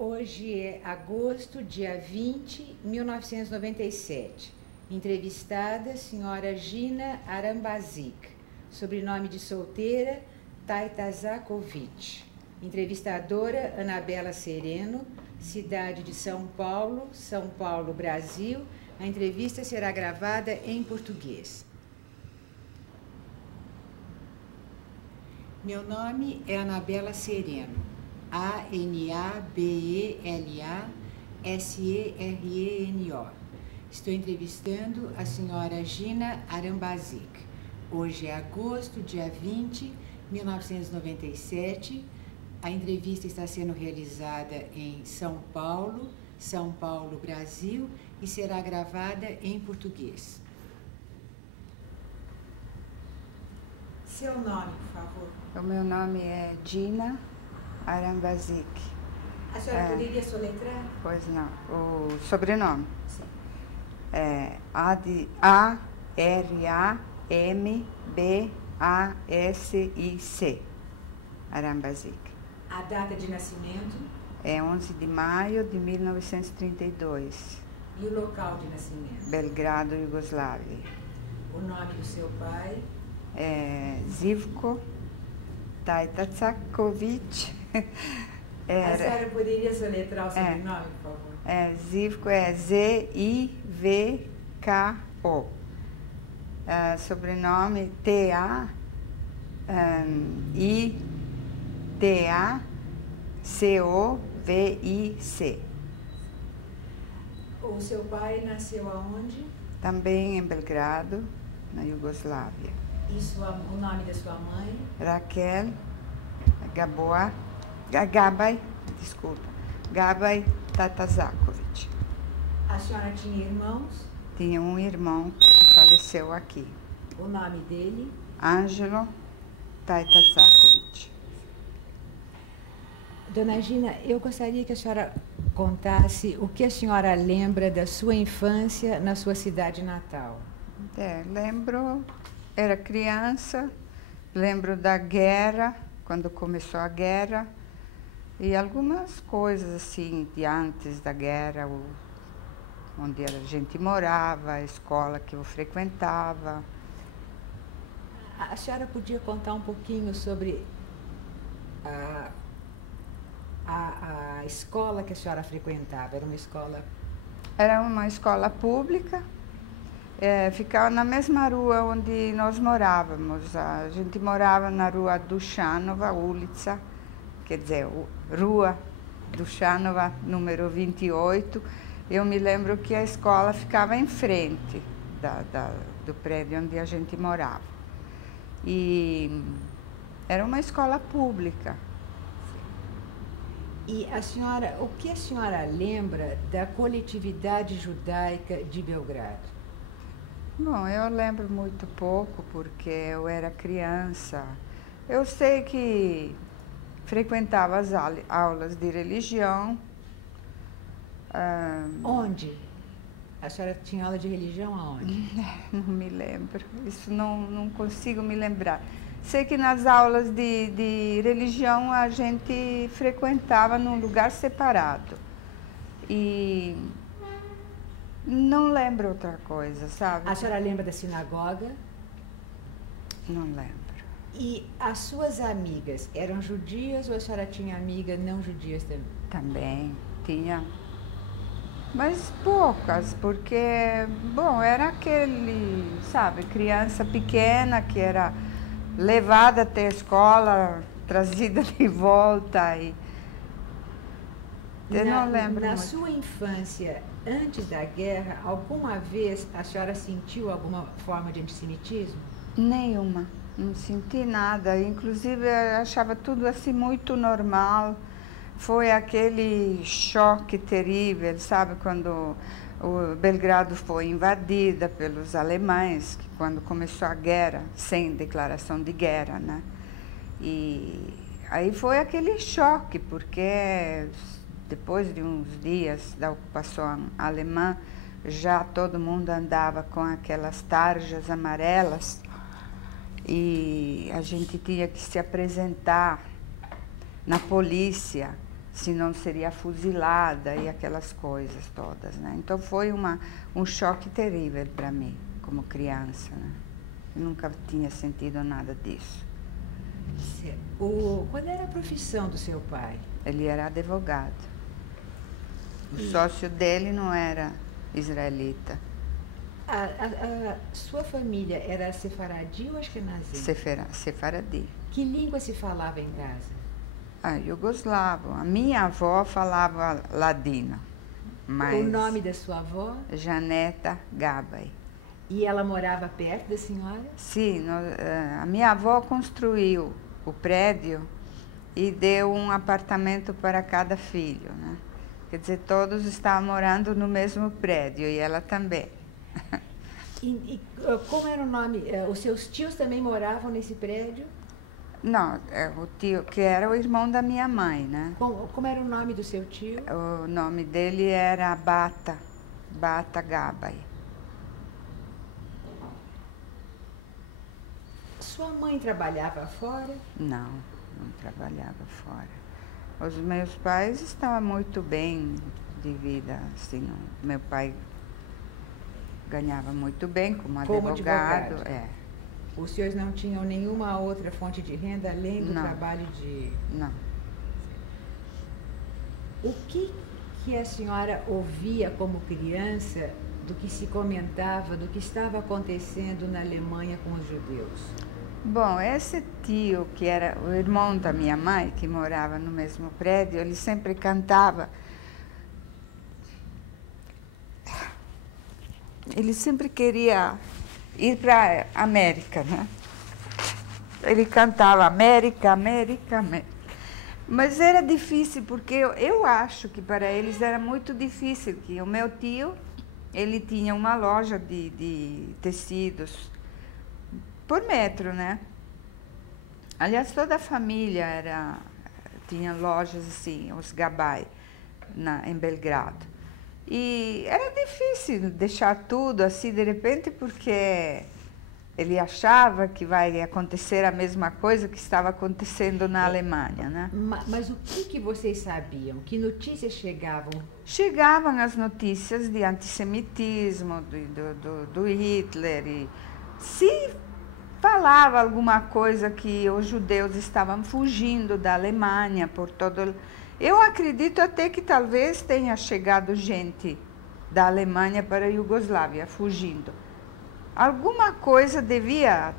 Hoje é agosto, dia 20, 1997. Entrevistada, senhora Gina Arambazic. Sobrenome de solteira, Taitazakovic. Entrevistadora, Anabela Sereno. Cidade de São Paulo, Brasil. A entrevista será gravada em português. Meu nome é Anabela Sereno. A-N-A-B-E-L-A-S-E-R-E-N-O. Estou entrevistando a senhora Gina Arambazic. Hoje é agosto, dia 20, 1997. A entrevista está sendo realizada em São Paulo, Brasil, e será gravada em português. Seu nome, por favor. O meu nome é Gina Arambazic. A senhora poderia soletrar? Pois não. O sobrenome? Sim. É A-R-A-M-B-A-S-I-C. Arambazic. A data de nascimento? É 11 de maio de 1932. E o local de nascimento? Belgrado, Iugoslávia. O nome do seu pai? É Živko Taitazakovic. A senhora poderia soletrar o sobrenome, por favor? Živko é Z-I-V-K-O. Sobrenome T-A-I-T-A-C-O-V-I-C. O seu pai nasceu aonde? Também em Belgrado, na Iugoslávia. E o nome da sua mãe? Raquel Gabaj Taitazakovic. A senhora tinha irmãos? Tinha um irmão que faleceu aqui. O nome dele? Ângelo Taitazakovic. Dona Gina, eu gostaria que a senhora contasse o que a senhora lembra da sua infância na sua cidade natal. Lembro, era criança, lembro da guerra, quando começou a guerra, e algumas coisas assim, de antes da guerra, onde a gente morava, a escola que eu frequentava. A senhora podia contar um pouquinho sobre a escola que a senhora frequentava? Era uma escola Pública, ficava na mesma rua onde nós morávamos. A gente morava na rua Dušanova, Ulica, quer dizer, rua Dušanova, número 28. Eu me lembro que a escola ficava em frente do prédio onde a gente morava. E era uma escola pública. E o que a senhora lembra da coletividade judaica de Belgrado? Bom, eu lembro muito pouco, porque eu era criança. Eu sei que frequentava as aulas de religião. Onde? A senhora tinha aula de religião aonde? Não me lembro, isso não consigo me lembrar. Sei que nas aulas de religião a gente frequentava num lugar separado. E não lembro outra coisa, sabe? A senhora lembra da sinagoga? Não lembro. E as suas amigas eram judias ou a senhora tinha amigas não judias também? Também tinha, mas poucas, porque, bom, era aquele, sabe, criança pequena que era levada até a escola, trazida de volta e... Eu não lembro Na muito. sua infância, antes da guerra, alguma vez a senhora sentiu alguma forma de antissemitismo? Nenhuma, não senti nada. Inclusive, eu achava tudo assim muito normal. Foi aquele choque terrível, sabe, quando o Belgrado foi invadida pelos alemães, que quando começou a guerra, sem declaração de guerra, né? E aí foi aquele choque, porque depois de uns dias da ocupação alemã, já todo mundo andava com aquelas tarjas amarelas e a gente tinha que se apresentar na polícia senão seria fuzilada e aquelas coisas todas, né? Então foi um choque terrível para mim, como criança, né? Eu nunca tinha sentido nada disso. Qual era a profissão do seu pai? Ele era advogado. O sócio dele não era israelita. A sua família era sefaradi ou ashkenazim? Sefaradi. Que língua se falava em casa? Iugoslavo. A minha avó falava ladino. Mas O nome da sua avó? Janeta Gabay. E ela morava perto da senhora? Sim, a minha avó construiu o prédio e deu um apartamento para cada filho, né? Quer dizer, todos estavam morando no mesmo prédio e ela também. E como era o nome? Os seus tios também moravam nesse prédio? Não, o tio, que era o irmão da minha mãe, né? Como era o nome do seu tio? O nome dele era Bata Gabay. Sua mãe trabalhava fora? Não trabalhava fora. Os meus pais estavam muito bem de vida, assim, meu pai ganhava muito bem como advogado. Os senhores não tinham nenhuma outra fonte de renda além do trabalho de... Não. O que a senhora ouvia como criança do que se comentava, do que estava acontecendo na Alemanha com os judeus? Bom, esse tio, que era o irmão da minha mãe, que morava no mesmo prédio, ele sempre cantava. Ele sempre queria ir para a América, né? Ele cantava América, América, América. Mas era difícil, porque eu acho que para eles era muito difícil, que o meu tio, ele tinha uma loja de tecidos por metro, né? Aliás, toda a família tinha lojas assim, os Gabay, em Belgrado. E era difícil deixar tudo assim de repente, porque ele achava que vai acontecer a mesma coisa que estava acontecendo na Alemanha, né? Mas o que vocês sabiam? Que notícias chegavam? Chegavam as notícias de antissemitismo, do Hitler. E se falava alguma coisa que os judeus estavam fugindo da Alemanha por todo... Eu acredito até que talvez tenha chegado gente da Alemanha para a Iugoslávia, fugindo. Alguma coisa devia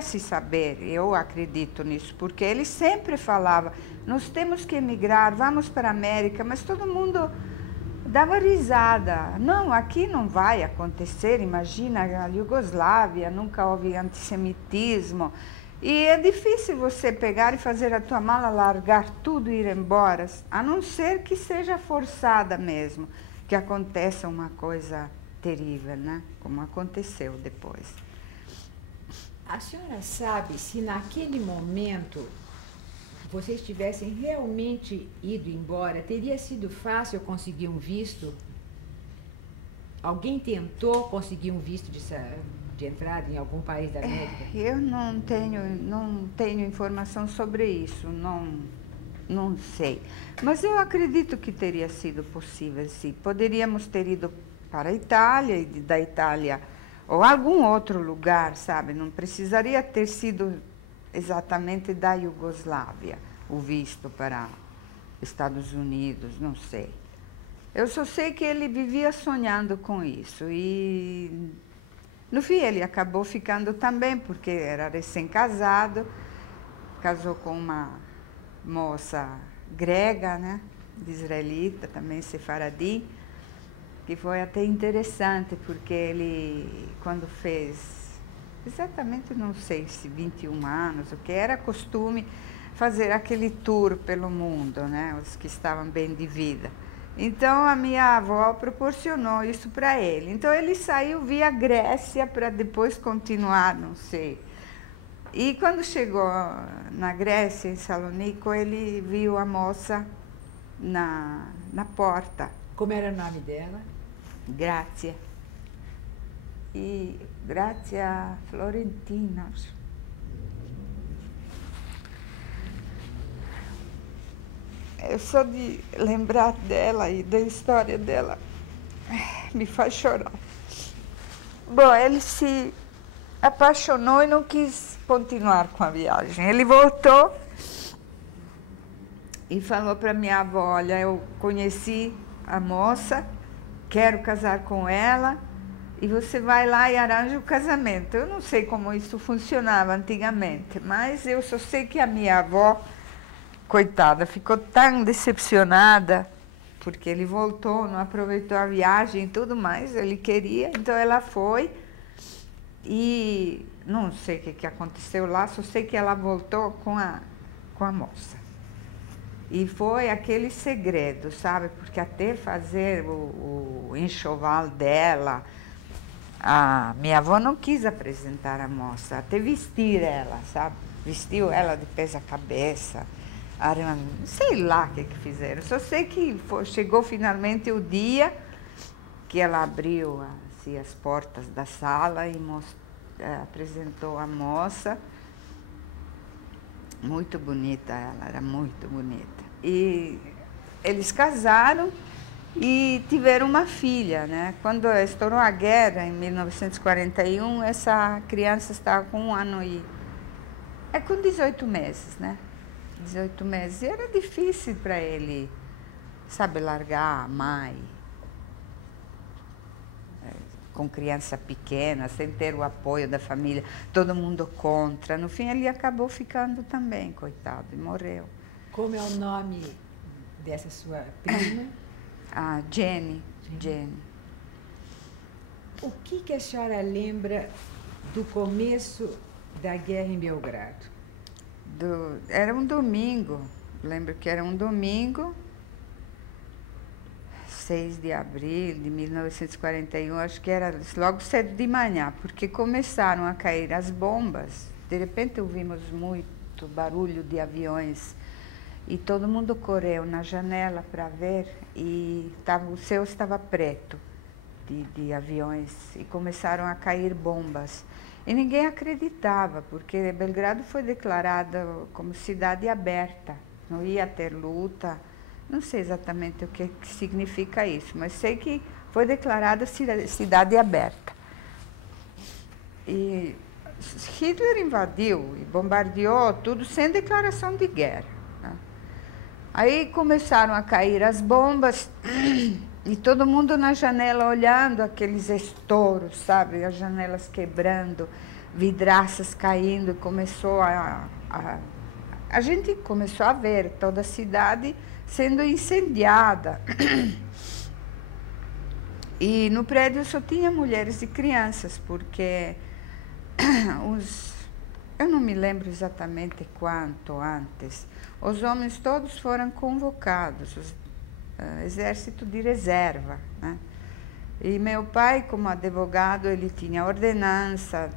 se saber, eu acredito nisso, porque ele sempre falava, nós temos que emigrar, vamos para a América, mas todo mundo dava risada. Não, aqui não vai acontecer, imagina, a Iugoslávia, nunca houve antissemitismo. E é difícil você pegar e fazer a tua mala, largar tudo e ir embora, a não ser que seja forçada mesmo, que aconteça uma coisa terrível, né? Como aconteceu depois. A senhora sabe se naquele momento vocês tivessem realmente ido embora, teria sido fácil conseguir um visto? Alguém tentou conseguir um visto de entrada em algum país da América? Eu não tenho informação sobre isso, não sei. Mas eu acredito que teria sido possível, sim. Poderíamos ter ido para a Itália e da Itália ou algum outro lugar, sabe? Não precisaria ter sido exatamente da Iugoslávia o visto para Estados Unidos, não sei. Eu só sei que ele vivia sonhando com isso e no fim ele acabou ficando também, porque era recém-casado, casou com uma moça grega, né? Israelita, também sefaradi, que foi até interessante, porque ele, quando fez, exatamente não sei se 21 anos, o que era costume fazer aquele tour pelo mundo, né? Os que estavam bem de vida. Então, a minha avó proporcionou isso para ele. Então, ele saiu via Grécia para depois continuar, não sei. E quando chegou na Grécia, em Salonico, ele viu a moça na porta. Como era o nome dela? Grazia. E Grazia Florentina. só de lembrar dela e da história dela me faz chorar. Bom, ele se apaixonou e não quis continuar com a viagem. Ele voltou e falou para minha avó: olha, eu conheci a moça, quero casar com ela, e você vai lá e arranja o casamento. Eu não sei como isso funcionava antigamente, mas eu só sei que a minha avó, coitada, ficou tão decepcionada, porque ele voltou, não aproveitou a viagem e tudo mais, ele queria, então ela foi, e não sei o que aconteceu lá, só sei que ela voltou com a moça. E foi aquele segredo, sabe? Porque até fazer o enxoval dela, a minha avó não quis apresentar a moça, até vestir ela, sabe? Vestiu ela de pés a cabeça, sei lá o que fizeram. Só sei que chegou finalmente o dia que ela abriu assim, as portas da sala e apresentou a moça. Muito bonita ela, era muito bonita. E eles casaram e tiveram uma filha, né? Quando estourou a guerra, em 1941, essa criança estava com 1 ano com 18 meses, né? 18 meses. E era difícil para ele, sabe, largar a mãe com criança pequena, sem ter o apoio da família, todo mundo contra. No fim, ele acabou ficando também, coitado, e morreu. Como é o nome dessa sua prima? A Jenny. O que a senhora lembra do começo da guerra em Belgrado? Era um domingo, lembro que era um domingo, 6 de abril de 1941, acho que era logo cedo de manhã, porque começaram a cair as bombas. De repente ouvimos muito barulho de aviões e todo mundo correu na janela para ver, e o céu estava preto de aviões e começaram a cair bombas. E ninguém acreditava, porque Belgrado foi declarada como cidade aberta, não ia ter luta. Não sei exatamente o que significa isso, mas sei que foi declarada cidade aberta. E Hitler invadiu e bombardeou tudo sem declaração de guerra, né? Aí começaram a cair as bombas e todo mundo na janela olhando aqueles estouros, sabe? As janelas quebrando, vidraças caindo, e começou a gente começou a ver toda a cidade sendo incendiada. E no prédio só tinha mulheres e crianças, porque eu não me lembro exatamente quanto antes, os homens todos foram convocados, exército de reserva, né? E meu pai, como advogado, ele tinha ordenança,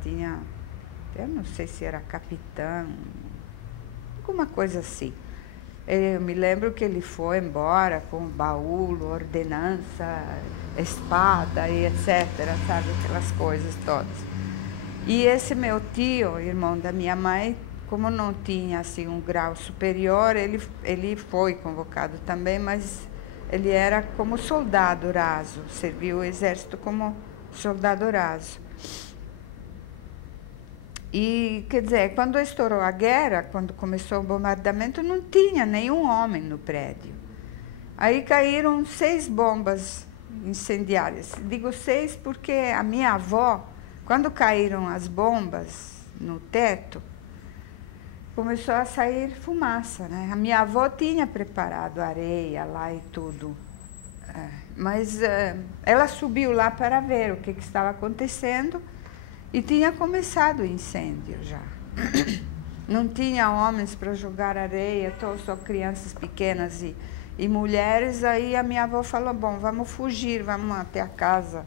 eu não sei se era capitão, alguma coisa assim. Eu me lembro que ele foi embora com baú, ordenança, espada e etc, sabe, aquelas coisas todas. E esse meu tio, irmão da minha mãe, como não tinha assim um grau superior, ele foi convocado também, mas ele era como soldado raso, serviu o exército como soldado raso. E, quer dizer, quando estourou a guerra, quando começou o bombardamento, não tinha nenhum homem no prédio. Aí caíram 6 bombas incendiárias. Digo 6 porque a minha avó, quando caíram as bombas no teto, começou a sair fumaça, né? A minha avó tinha preparado areia lá e tudo, mas ela subiu lá para ver o que estava acontecendo. E tinha começado o incêndio já. Não tinha homens para jogar areia, só crianças pequenas e mulheres. Aí a minha avó falou, bom, vamos fugir, vamos até a casa.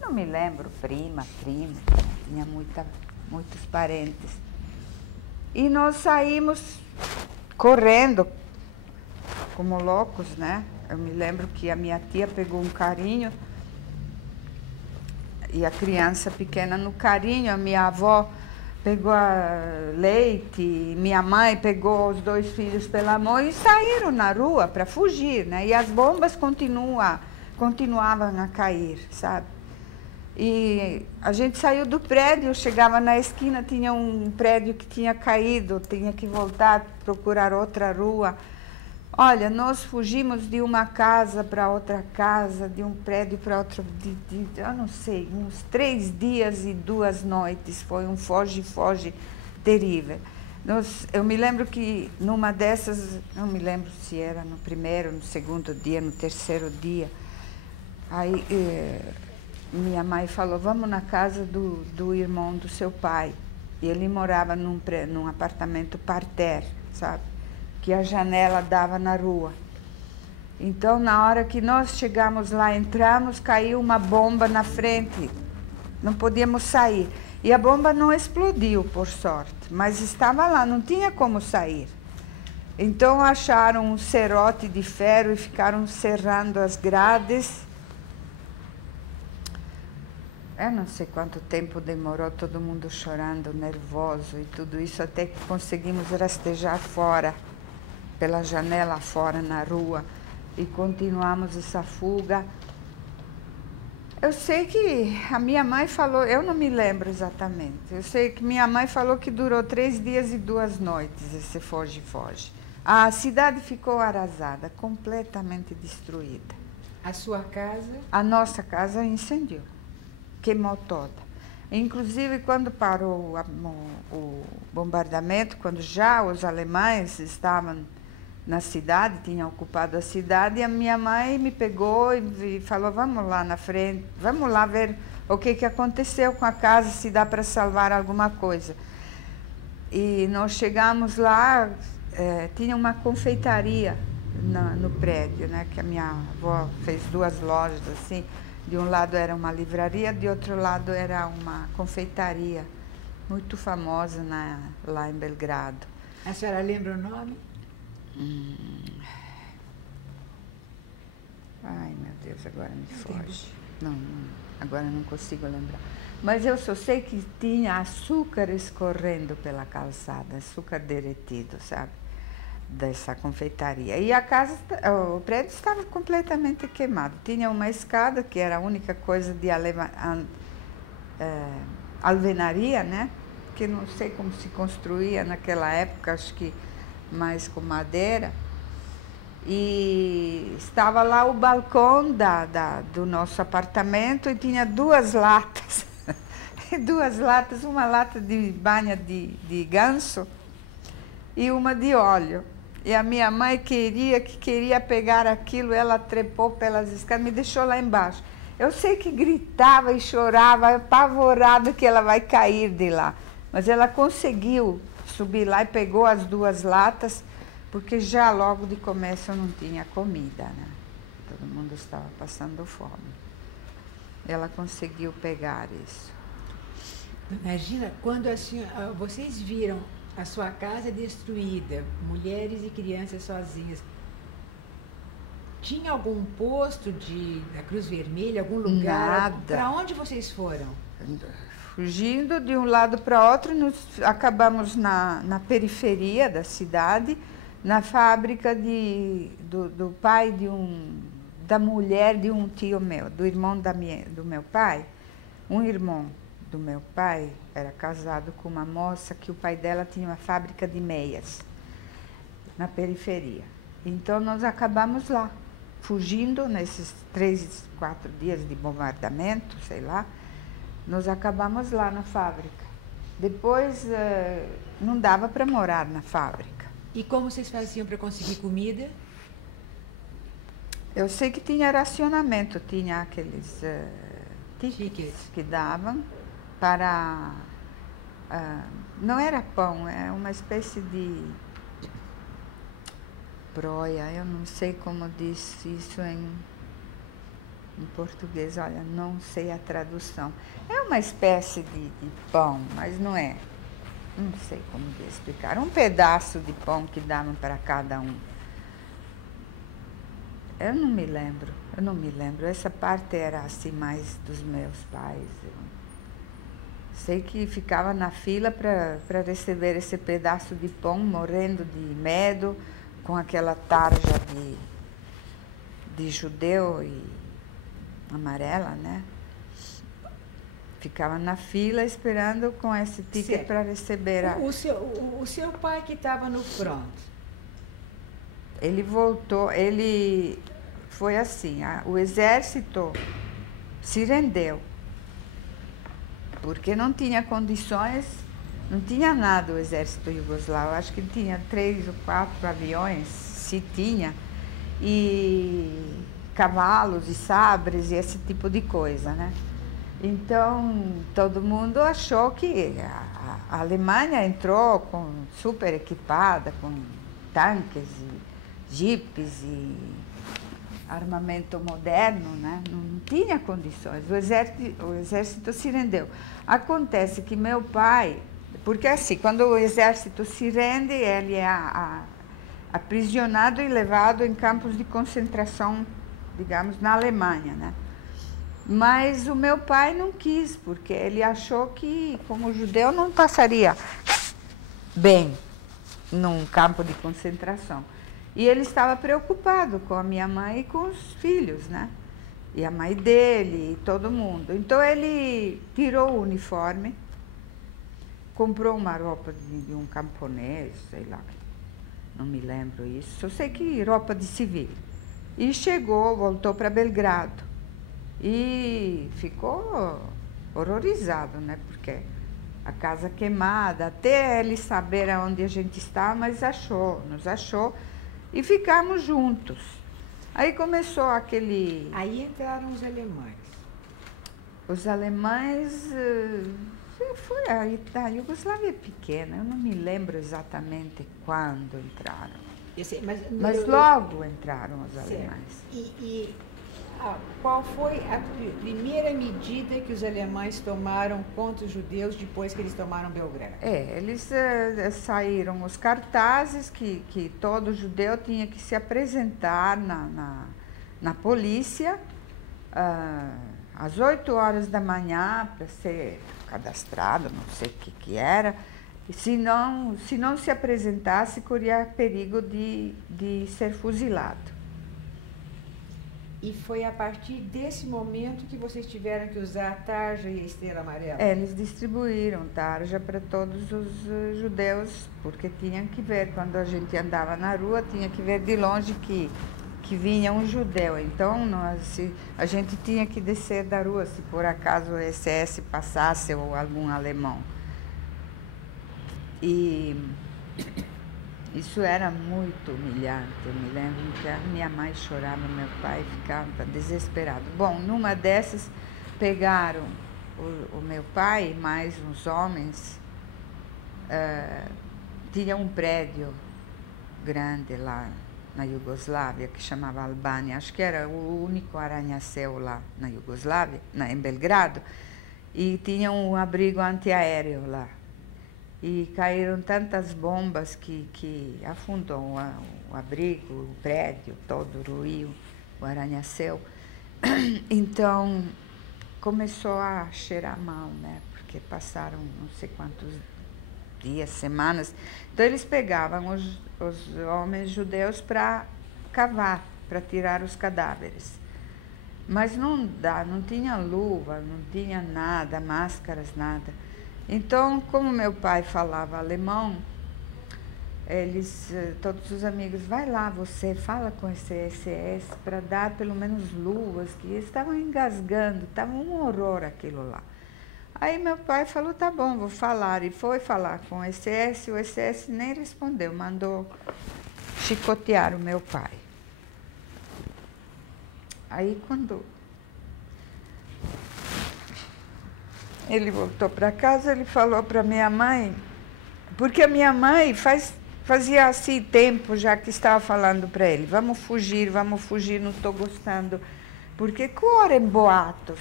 Não me lembro, prima, tinha muitos parentes. E nós saímos correndo, como loucos, né? Eu me lembro que a minha tia pegou um carrinho, e a criança pequena no carrinho, a minha avó pegou leite, minha mãe pegou os 2 filhos pela mão e saíram na rua para fugir, né? E as bombas continuavam a cair, sabe? E a gente saiu do prédio, chegava na esquina, tinha um prédio que tinha caído, tinha que voltar, procurar outra rua. Olha, nós fugimos de uma casa para outra casa, de um prédio para outro, eu não sei, uns 3 dias e 2 noites. Foi um foge-foge terrível. Eu me lembro que numa dessas, não me lembro se era no primeiro, no segundo dia, no terceiro dia, aí minha mãe falou, vamos na casa do irmão do seu pai. E ele morava num apartamento parterre, sabe? Que a janela dava na rua. Então, na hora que nós chegamos lá, entramos, caiu uma bomba na frente. Não podíamos sair. E a bomba não explodiu, por sorte, mas estava lá, não tinha como sair. Então, acharam um serrote de ferro e ficaram serrando as grades. Eu não sei quanto tempo demorou, todo mundo chorando, nervoso e tudo isso, até que conseguimos rastejar fora, pela janela fora na rua, e continuamos essa fuga. Eu sei que a minha mãe falou, eu não me lembro exatamente, eu sei que minha mãe falou que durou 3 dias e 2 noites esse foge-foge. A cidade ficou arrasada, completamente destruída. A sua casa? A nossa casa incendiou, queimou toda. Inclusive, quando parou o bombardamento, quando já os alemães estavam na cidade, tinham ocupado a cidade, a minha mãe me pegou e falou, vamos lá na frente, vamos lá ver o que aconteceu com a casa, se dá para salvar alguma coisa. E nós chegamos lá, tinha uma confeitaria no prédio, né, que a minha avó fez 2 lojas assim, de um lado era uma livraria, de outro lado era uma confeitaria, muito famosa lá em Belgrado. A senhora lembra o nome? Ai, meu Deus, agora me foge. Não, agora não consigo lembrar. Mas eu só sei que tinha açúcar escorrendo pela calçada, açúcar derretido, sabe? Dessa confeitaria. E a casa, o prédio estava completamente queimado. Tinha uma escada, que era a única coisa de alvenaria, né? Que não sei como se construía naquela época, acho que mais com madeira. E estava lá o balcão do nosso apartamento e tinha 2 latas. 2 latas, uma lata de banha de ganso e uma de óleo. E a minha mãe queria pegar aquilo, ela trepou pelas escadas, me deixou lá embaixo. Eu sei que gritava e chorava, apavorada que ela vai cair de lá. Mas ela conseguiu subir lá e pegou as 2 latas, porque já logo de começo não tinha comida, né? Todo mundo estava passando fome. Ela conseguiu pegar isso. Imagina, quando vocês viram a sua casa destruída, mulheres e crianças sozinhas, tinha algum posto da Cruz Vermelha, algum lugar? Nada. Para onde vocês foram? Fugindo de um lado para outro, acabamos na periferia da cidade, na fábrica do pai da mulher de um tio meu, do irmão do meu pai. Um irmão do meu pai era casado com uma moça que o pai dela tinha uma fábrica de meias na periferia. Então nós acabamos lá, fugindo nesses 3, 4 dias de bombardamento, sei lá, nós acabamos lá na fábrica. Depois não dava para morar na fábrica. E como vocês faziam para conseguir comida? Eu sei que tinha racionamento, tinha aqueles tickets que davam para... não era pão, é uma espécie de broia, eu não sei como diz isso em português, olha, não sei a tradução. É uma espécie de pão, mas não é. Não sei como explicar. Um pedaço de pão que davam para cada um. Eu não me lembro. Essa parte era assim mais dos meus pais. Sei que ficava na fila para receber esse pedaço de pão, morrendo de medo, com aquela tarja de judeu e amarela, né? Ficava na fila esperando com esse ticket para receber a... O seu pai que estava no front? Ele voltou, ele... Foi assim, o exército se rendeu, porque não tinha condições, não tinha nada o exército iugoslavo. Acho que tinha 3 ou 4 aviões, se tinha, e cavalos e sabres e esse tipo de coisa, né? Então, todo mundo achou que a Alemanha entrou super equipada, com tanques e jipes e armamento moderno, né? Não tinha condições. O exército se rendeu. Acontece que meu pai, porque assim, quando o exército se rende, ele é aprisionado e levado em campos de concentração, digamos, na Alemanha, né? Mas o meu pai não quis, porque ele achou que, como judeu, não passaria bem num campo de concentração. E ele estava preocupado com a minha mãe e com os filhos, né? E a mãe dele, e todo mundo. Então ele tirou o uniforme, comprou uma roupa de um camponês, sei lá, não me lembro isso. Só sei que roupa de civil. E voltou para Belgrado. E ficou horrorizado, né? Porque a casa queimada, até ele saber aonde a gente estava, mas nos achou. E ficamos juntos. Aí começou aquele... Aí entraram os alemães. Os alemães... A Iugoslávia é pequena, eu não me lembro exatamente quando entraram. Eu sei, mas logo entraram os alemães. Qual foi a primeira medida que os alemães tomaram contra os judeus depois que eles tomaram Belgrado? Eles saíram os cartazes que todo judeu tinha que se apresentar na polícia às 8 horas da manhã para ser cadastrado, não sei o que era. E se não se apresentasse, corria perigo de ser fuzilado. E foi a partir desse momento que vocês tiveram que usar a tarja e a estrela amarela? Eles distribuíram tarja para todos os judeus, porque tinham que ver, quando a gente andava na rua, tinha que ver de longe que vinha um judeu. Então, a gente tinha que descer da rua, se por acaso o SS passasse ou algum alemão. E isso era muito humilhante. Eu me lembro que a minha mãe chorava, meu pai ficava desesperado. Bom, numa dessas, pegaram o meu pai e mais uns homens. Tinha um prédio grande lá na Iugoslávia, que chamava Albânia. Acho que era o único arranha-céu lá na Iugoslávia, em Belgrado. E tinha um abrigo antiaéreo lá. E caíram tantas bombas que afundou o abrigo, o prédio, todo o rio, o arranha-céu. Então, começou a cheirar mal, né? Porque passaram não sei quantos dias, semanas. Então, eles pegavam os homens judeus para cavar, para tirar os cadáveres. Mas não tinha luva, não tinha nada, máscaras, nada. Então, como meu pai falava alemão, todos os amigos, vai lá você, fala com esse SS para dar pelo menos luvas, que eles estavam engasgando, estava um horror aquilo lá. Aí meu pai falou, tá bom, vou falar. E foi falar com o SS nem respondeu, mandou chicotear o meu pai. Aí quando ele voltou para casa, ele falou para minha mãe, porque a minha mãe fazia assim tempo já que estava falando para ele, vamos fugir, não estou gostando, porque correm boatos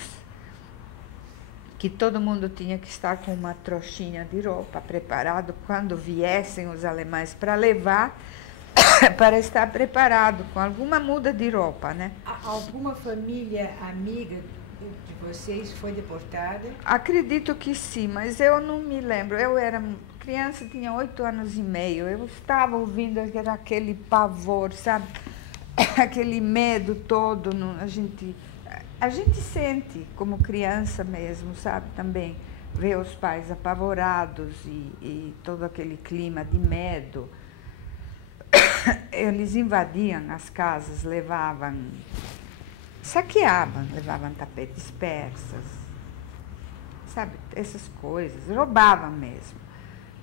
que todo mundo tinha que estar com uma trouxinha de roupa preparado quando viessem os alemães para levar, para estar preparado com alguma muda de roupa, né? Alguma família amiga de vocês foi deportada? Acredito que sim, mas eu não me lembro. Eu era criança, tinha 8 anos e meio. Eu estava ouvindo aquele pavor, sabe? Aquele medo todo. A gente sente como criança mesmo, sabe? Também ver os pais apavorados e todo aquele clima de medo. Eles invadiam as casas, saqueavam, levavam tapetes persas, sabe, essas coisas, roubavam mesmo.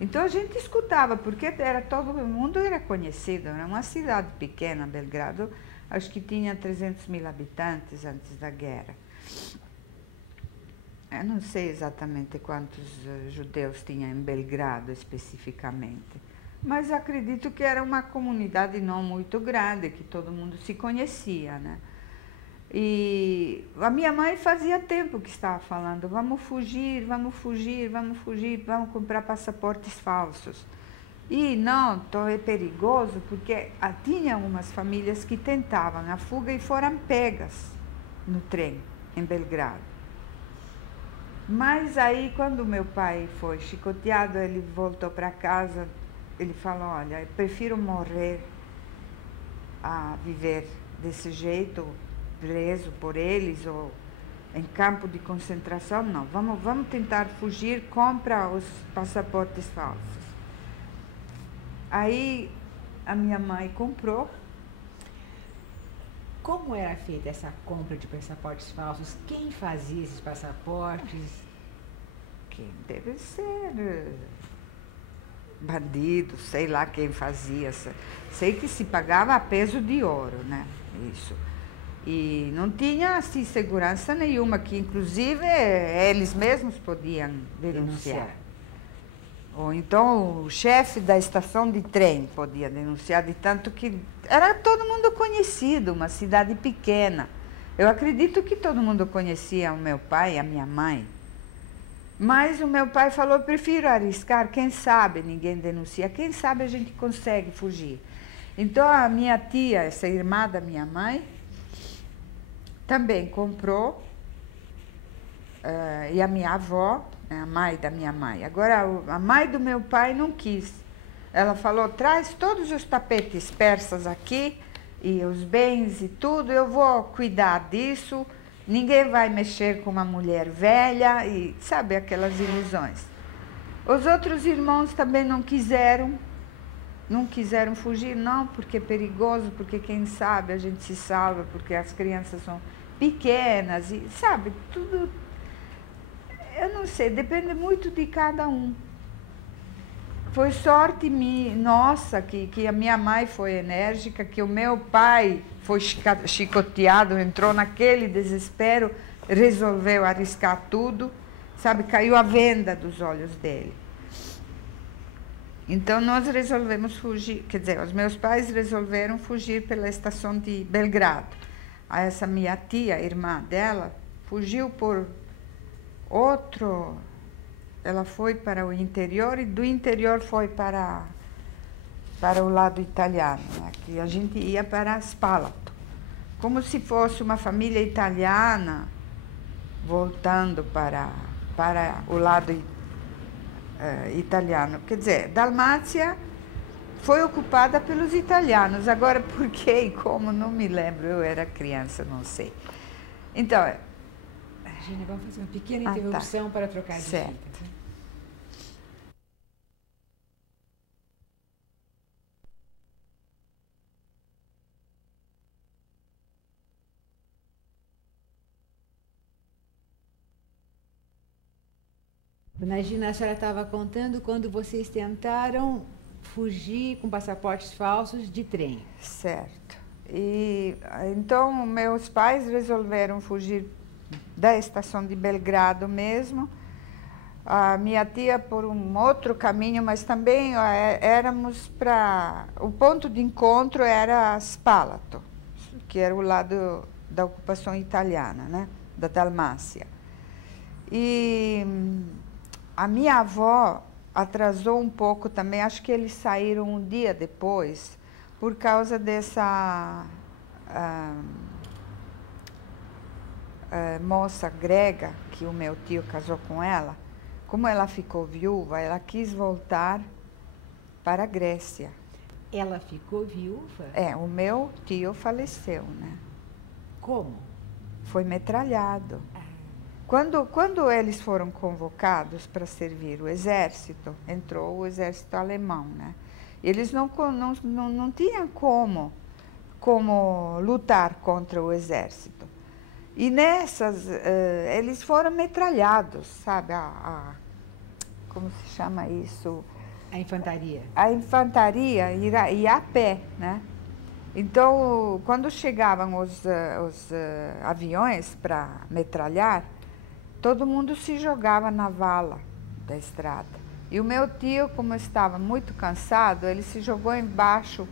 Então a gente escutava, porque todo mundo era conhecido, era uma cidade pequena, Belgrado, acho que tinha 300 mil habitantes antes da guerra. Eu não sei exatamente quantos judeus tinha em Belgrado especificamente, mas acredito que era uma comunidade não muito grande, que todo mundo se conhecia, né? E a minha mãe fazia tempo que estava falando, vamos fugir, vamos fugir, vamos fugir, vamos comprar passaportes falsos. E não, é perigoso, porque tinha umas famílias que tentavam a fuga e foram pegas no trem, em Belgrado. Mas aí, quando meu pai foi chicoteado, ele voltou para casa, ele falou, olha, eu prefiro morrer a viver desse jeito, preso por eles ou em campo de concentração, não. Vamos tentar fugir, compra os passaportes falsos. Aí a minha mãe comprou. Como era feita essa compra de passaportes falsos? Quem fazia esses passaportes? Quem deve ser bandido, sei lá quem fazia. Sei que se pagava a peso de ouro, né? Isso. E não tinha assim, segurança nenhuma, que inclusive eles mesmos podiam denunciar. Ou então o chefe da estação de trem podia denunciar, de tanto que era todo mundo conhecido, uma cidade pequena. Eu acredito que todo mundo conhecia o meu pai e a minha mãe. Mas o meu pai falou, eu prefiro arriscar, quem sabe ninguém denuncia, quem sabe a gente consegue fugir. Então a minha tia, essa irmã da minha mãe, também comprou, e a minha avó, a mãe da minha mãe. Agora, a mãe do meu pai não quis. Ela falou, traz todos os tapetes persas aqui, e os bens e tudo, eu vou cuidar disso, ninguém vai mexer com uma mulher velha, e sabe, aquelas ilusões. Os outros irmãos também não quiseram fugir, não, porque é perigoso, porque quem sabe a gente se salva, porque as crianças são pequenas, e sabe, tudo, eu não sei, depende muito de cada um. Foi sorte nossa que a minha mãe foi enérgica, que o meu pai foi chicoteado, entrou naquele desespero, resolveu arriscar tudo, sabe, caiu a venda dos olhos dele. Então nós resolvemos fugir, quer dizer, os meus pais resolveram fugir pela estação de Belgrado. Essa minha tia, irmã dela, fugiu por outro. Ela foi para o interior e do interior foi para o lado italiano, né? Que a gente ia para Spalato, como se fosse uma família italiana voltando para o lado italiano. Quer dizer, Dalmácia foi ocupada pelos italianos. Agora, por quê e como, não me lembro. Eu era criança, não sei. Então... Gênia, vamos fazer uma pequena interrupção para trocar de certo. fita. Dona Gina, a senhora estava contando quando vocês tentaram fugir com passaportes falsos de trem. Certo. E então meus pais resolveram fugir da estação de Belgrado mesmo. A minha tia por um outro caminho, mas também éramos para... O ponto de encontro era Spalato, que era o lado da ocupação italiana, né? Da Dalmácia. E a minha avó atrasou um pouco também, acho que eles saíram um dia depois, por causa dessa moça grega, que o meu tio casou com ela, como ela ficou viúva, ela quis voltar para a Grécia. Ela ficou viúva? O meu tio faleceu, né? Como? Foi metralhado. Quando eles foram convocados para servir o exército, entrou o exército alemão, né? Eles não tinham como lutar contra o exército. E nessas, eles foram metralhados, sabe? Como se chama isso? A infantaria. A infantaria ia a pé, né? Então, quando chegavam os aviões para metralhar, todo mundo se jogava na vala da estrada. E o meu tio, como estava muito cansado, ele se jogou embaixo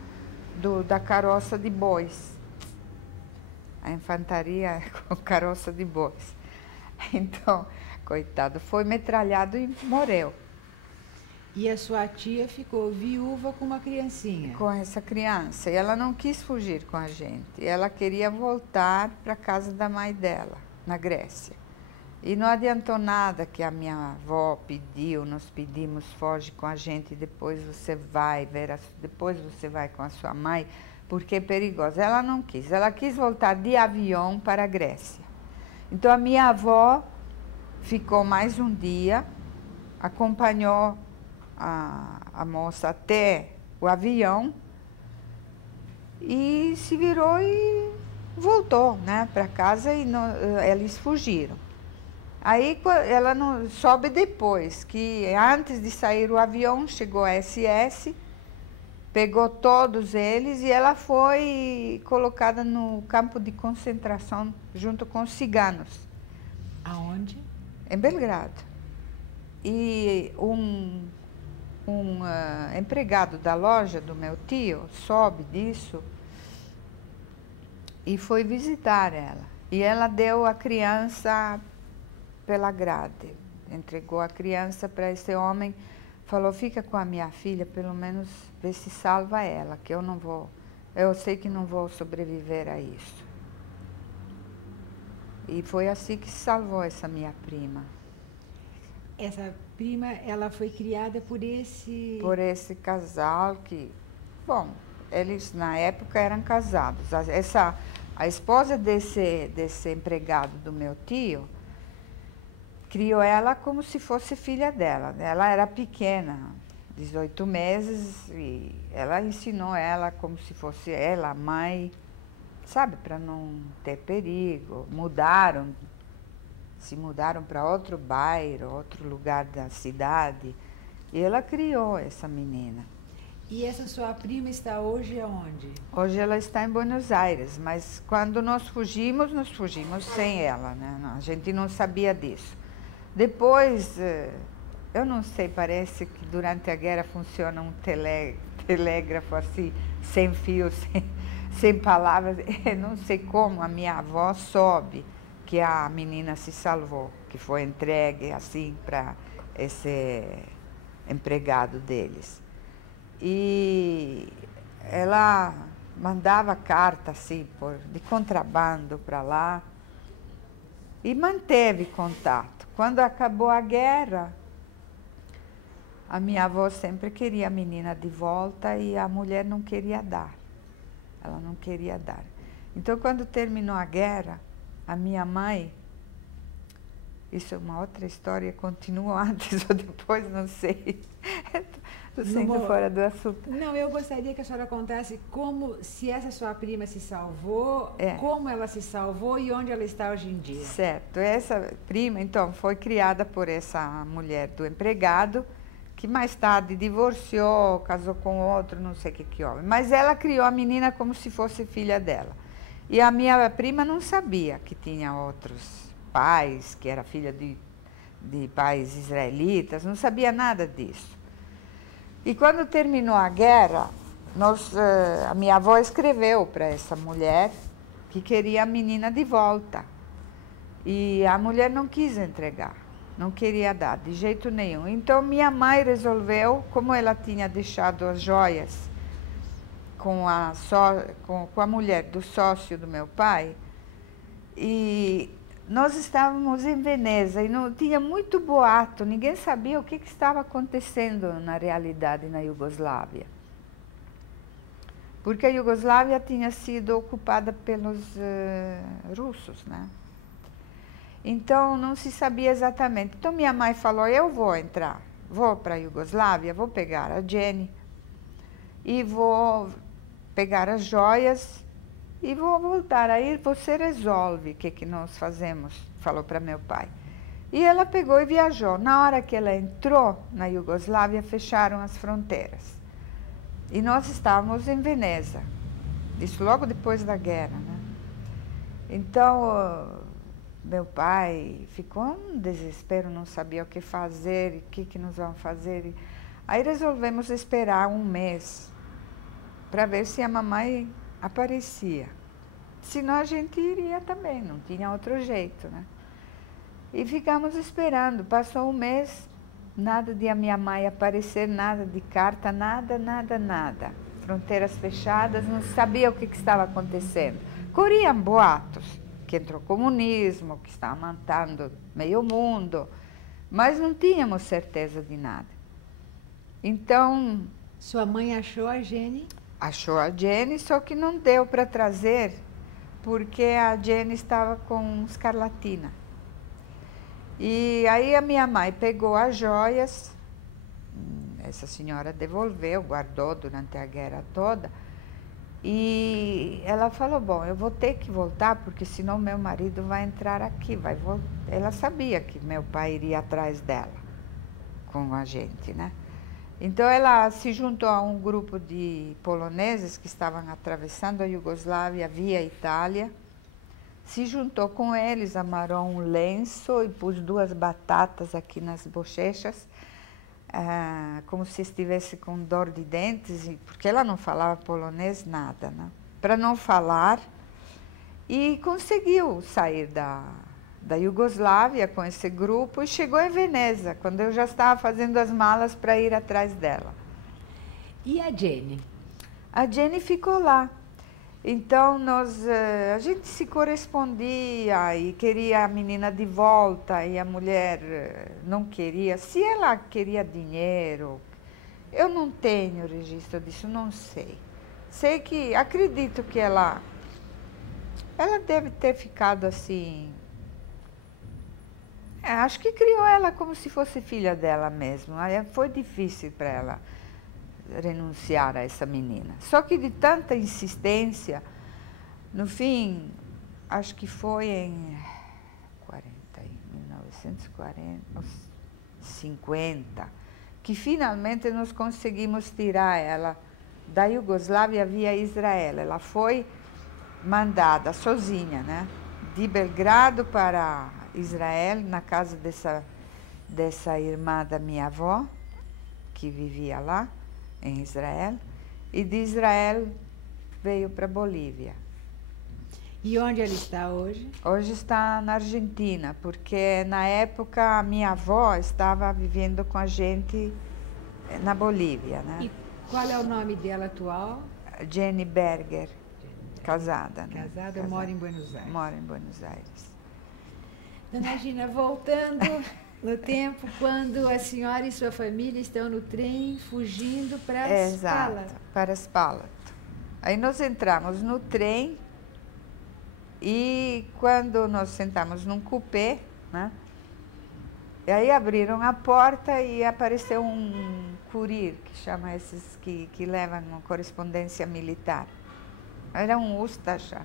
da carroça de bois. A infantaria é com carroça de bois. Então, coitado, foi metralhado e morreu. E a sua tia ficou viúva com uma criancinha? Com essa criança. E ela não quis fugir com a gente. Ela queria voltar para a casa da mãe dela, na Grécia. E não adiantou nada que a minha avó pediu, nós pedimos, foge com a gente, depois você vai depois você vai com a sua mãe, porque é perigoso. Ela não quis, ela quis voltar de avião para a Grécia. Então a minha avó ficou mais um dia, acompanhou a moça até o avião e se virou e voltou, né, para casa e eles fugiram. Aí ela não soube depois, que antes de sair o avião, chegou a SS, pegou todos eles e ela foi colocada no campo de concentração junto com os ciganos. Aonde? Em Belgrado. E um empregado da loja do meu tio soube disso e foi visitar ela. E ela deu a criança pela grade, entregou a criança para esse homem, falou, fica com a minha filha, pelo menos vê se salva ela, que eu sei que não vou sobreviver a isso. E foi assim que se salvou essa minha prima. Essa prima, ela foi criada por esse... Por esse casal que, bom, eles na época eram casados. A esposa desse empregado do meu tio, criou ela como se fosse filha dela. Ela era pequena, 18 meses, e ela ensinou ela como se fosse ela, a mãe, sabe, para não ter perigo. Se mudaram para outro bairro, outro lugar da cidade, e ela criou essa menina. E essa sua prima está hoje aonde? Hoje ela está em Buenos Aires, mas quando nós fugimos sem ela, né? A gente não sabia disso. Depois, eu não sei, parece que durante a guerra funciona um telégrafo assim, sem fio, sem palavras. Eu não sei como a minha avó soube que a menina se salvou, que foi entregue assim para esse empregado deles. E ela mandava carta assim, de contrabando para lá, e manteve contato. Quando acabou a guerra, a minha avó sempre queria a menina de volta e a mulher não queria dar. Ela não queria dar. Então, quando terminou a guerra, a minha mãe, isso é uma outra história, continua antes ou depois, não sei. Estou saindo fora do assunto. Não, eu gostaria que a senhora contasse se essa sua prima se salvou, como ela se salvou e onde ela está hoje em dia. Certo. Essa prima, então, foi criada por essa mulher do empregado, que mais tarde divorciou, casou com outro, não sei o que houve. Mas ela criou a menina como se fosse filha dela. E a minha prima não sabia que tinha outros pais, que era filha de pais israelitas, não sabia nada disso. E quando terminou a guerra, a minha avó escreveu para essa mulher que queria a menina de volta. E a mulher não quis entregar, não queria dar de jeito nenhum. Então minha mãe resolveu, como ela tinha deixado as joias com a mulher do sócio do meu pai, e nós estávamos em Veneza e não tinha muito boato, ninguém sabia o que estava acontecendo na realidade na Iugoslávia. Porque a Iugoslávia tinha sido ocupada pelos russos, né? Então não se sabia exatamente. Então minha mãe falou, eu vou entrar, vou para a Iugoslávia, vou pegar a Jenny e vou pegar as joias e vou voltar. Aí você resolve o que nós fazemos, falou para meu pai. E ela pegou e viajou. Na hora que ela entrou na Iugoslávia, fecharam as fronteiras. E nós estávamos em Veneza, isso logo depois da guerra, né? Então, meu pai ficou um desespero, não sabia o que fazer, e o que nós vamos fazer. Aí resolvemos esperar um mês para ver se a mamãe aparecia. Senão a gente iria também, não tinha outro jeito, né? E ficamos esperando, passou um mês, nada de a minha mãe aparecer, nada de carta, nada. Fronteiras fechadas, não sabia o que estava acontecendo. Corriam boatos, que entrou o comunismo, que estava matando meio mundo, mas não tínhamos certeza de nada. Então... Sua mãe achou a Jenny? Achou a Jenny, só que não deu para trazer, porque a Jenny estava com escarlatina. E aí a minha mãe pegou as joias, essa senhora devolveu, guardou durante a guerra toda, e ela falou, bom, eu vou ter que voltar, porque senão meu marido vai entrar aqui, vai voltar. Ela sabia que meu pai iria atrás dela, com a gente, né? Então ela se juntou a um grupo de poloneses que estavam atravessando a Iugoslávia via Itália, se juntou com eles, amarrou um lenço e pôs 2 batatas aqui nas bochechas, como se estivesse com dor de dentes, porque ela não falava polonês, nada, né? Para não falar, e conseguiu sair da Iugoslávia com esse grupo e chegou em Veneza, quando eu já estava fazendo as malas para ir atrás dela. E a Jenny? A Jenny ficou lá. Então, a gente se correspondia e queria a menina de volta e a mulher não queria. Se ela queria dinheiro, eu não tenho registro disso, não sei. Sei que, acredito que ela deve ter ficado assim... acho que criou ela como se fosse filha dela mesmo. Aí foi difícil para ela renunciar a essa menina. Só que de tanta insistência, no fim, acho que foi em 1950, que finalmente nós conseguimos tirar ela da Iugoslávia via Israel. Ela foi mandada sozinha, né, de Belgrado para Israel, na casa dessa irmã da minha avó, que vivia lá, em Israel, e de Israel veio para Bolívia. E onde ela está hoje? Hoje está na Argentina, porque na época a minha avó estava vivendo com a gente na Bolívia, né? E qual é o nome dela atual? Jenny Berger, casada, né? Casada, mora em Buenos Aires. Mora em Buenos Aires. Dona Gina, voltando no tempo, quando a senhora e sua família estão no trem fugindo para Spalato. Exato, para Spalato. Aí nós entramos no trem e quando nós sentamos num cupê, né? E aí abriram a porta e apareceu um curir, que chama esses que levam uma correspondência militar. Era um Ustasha.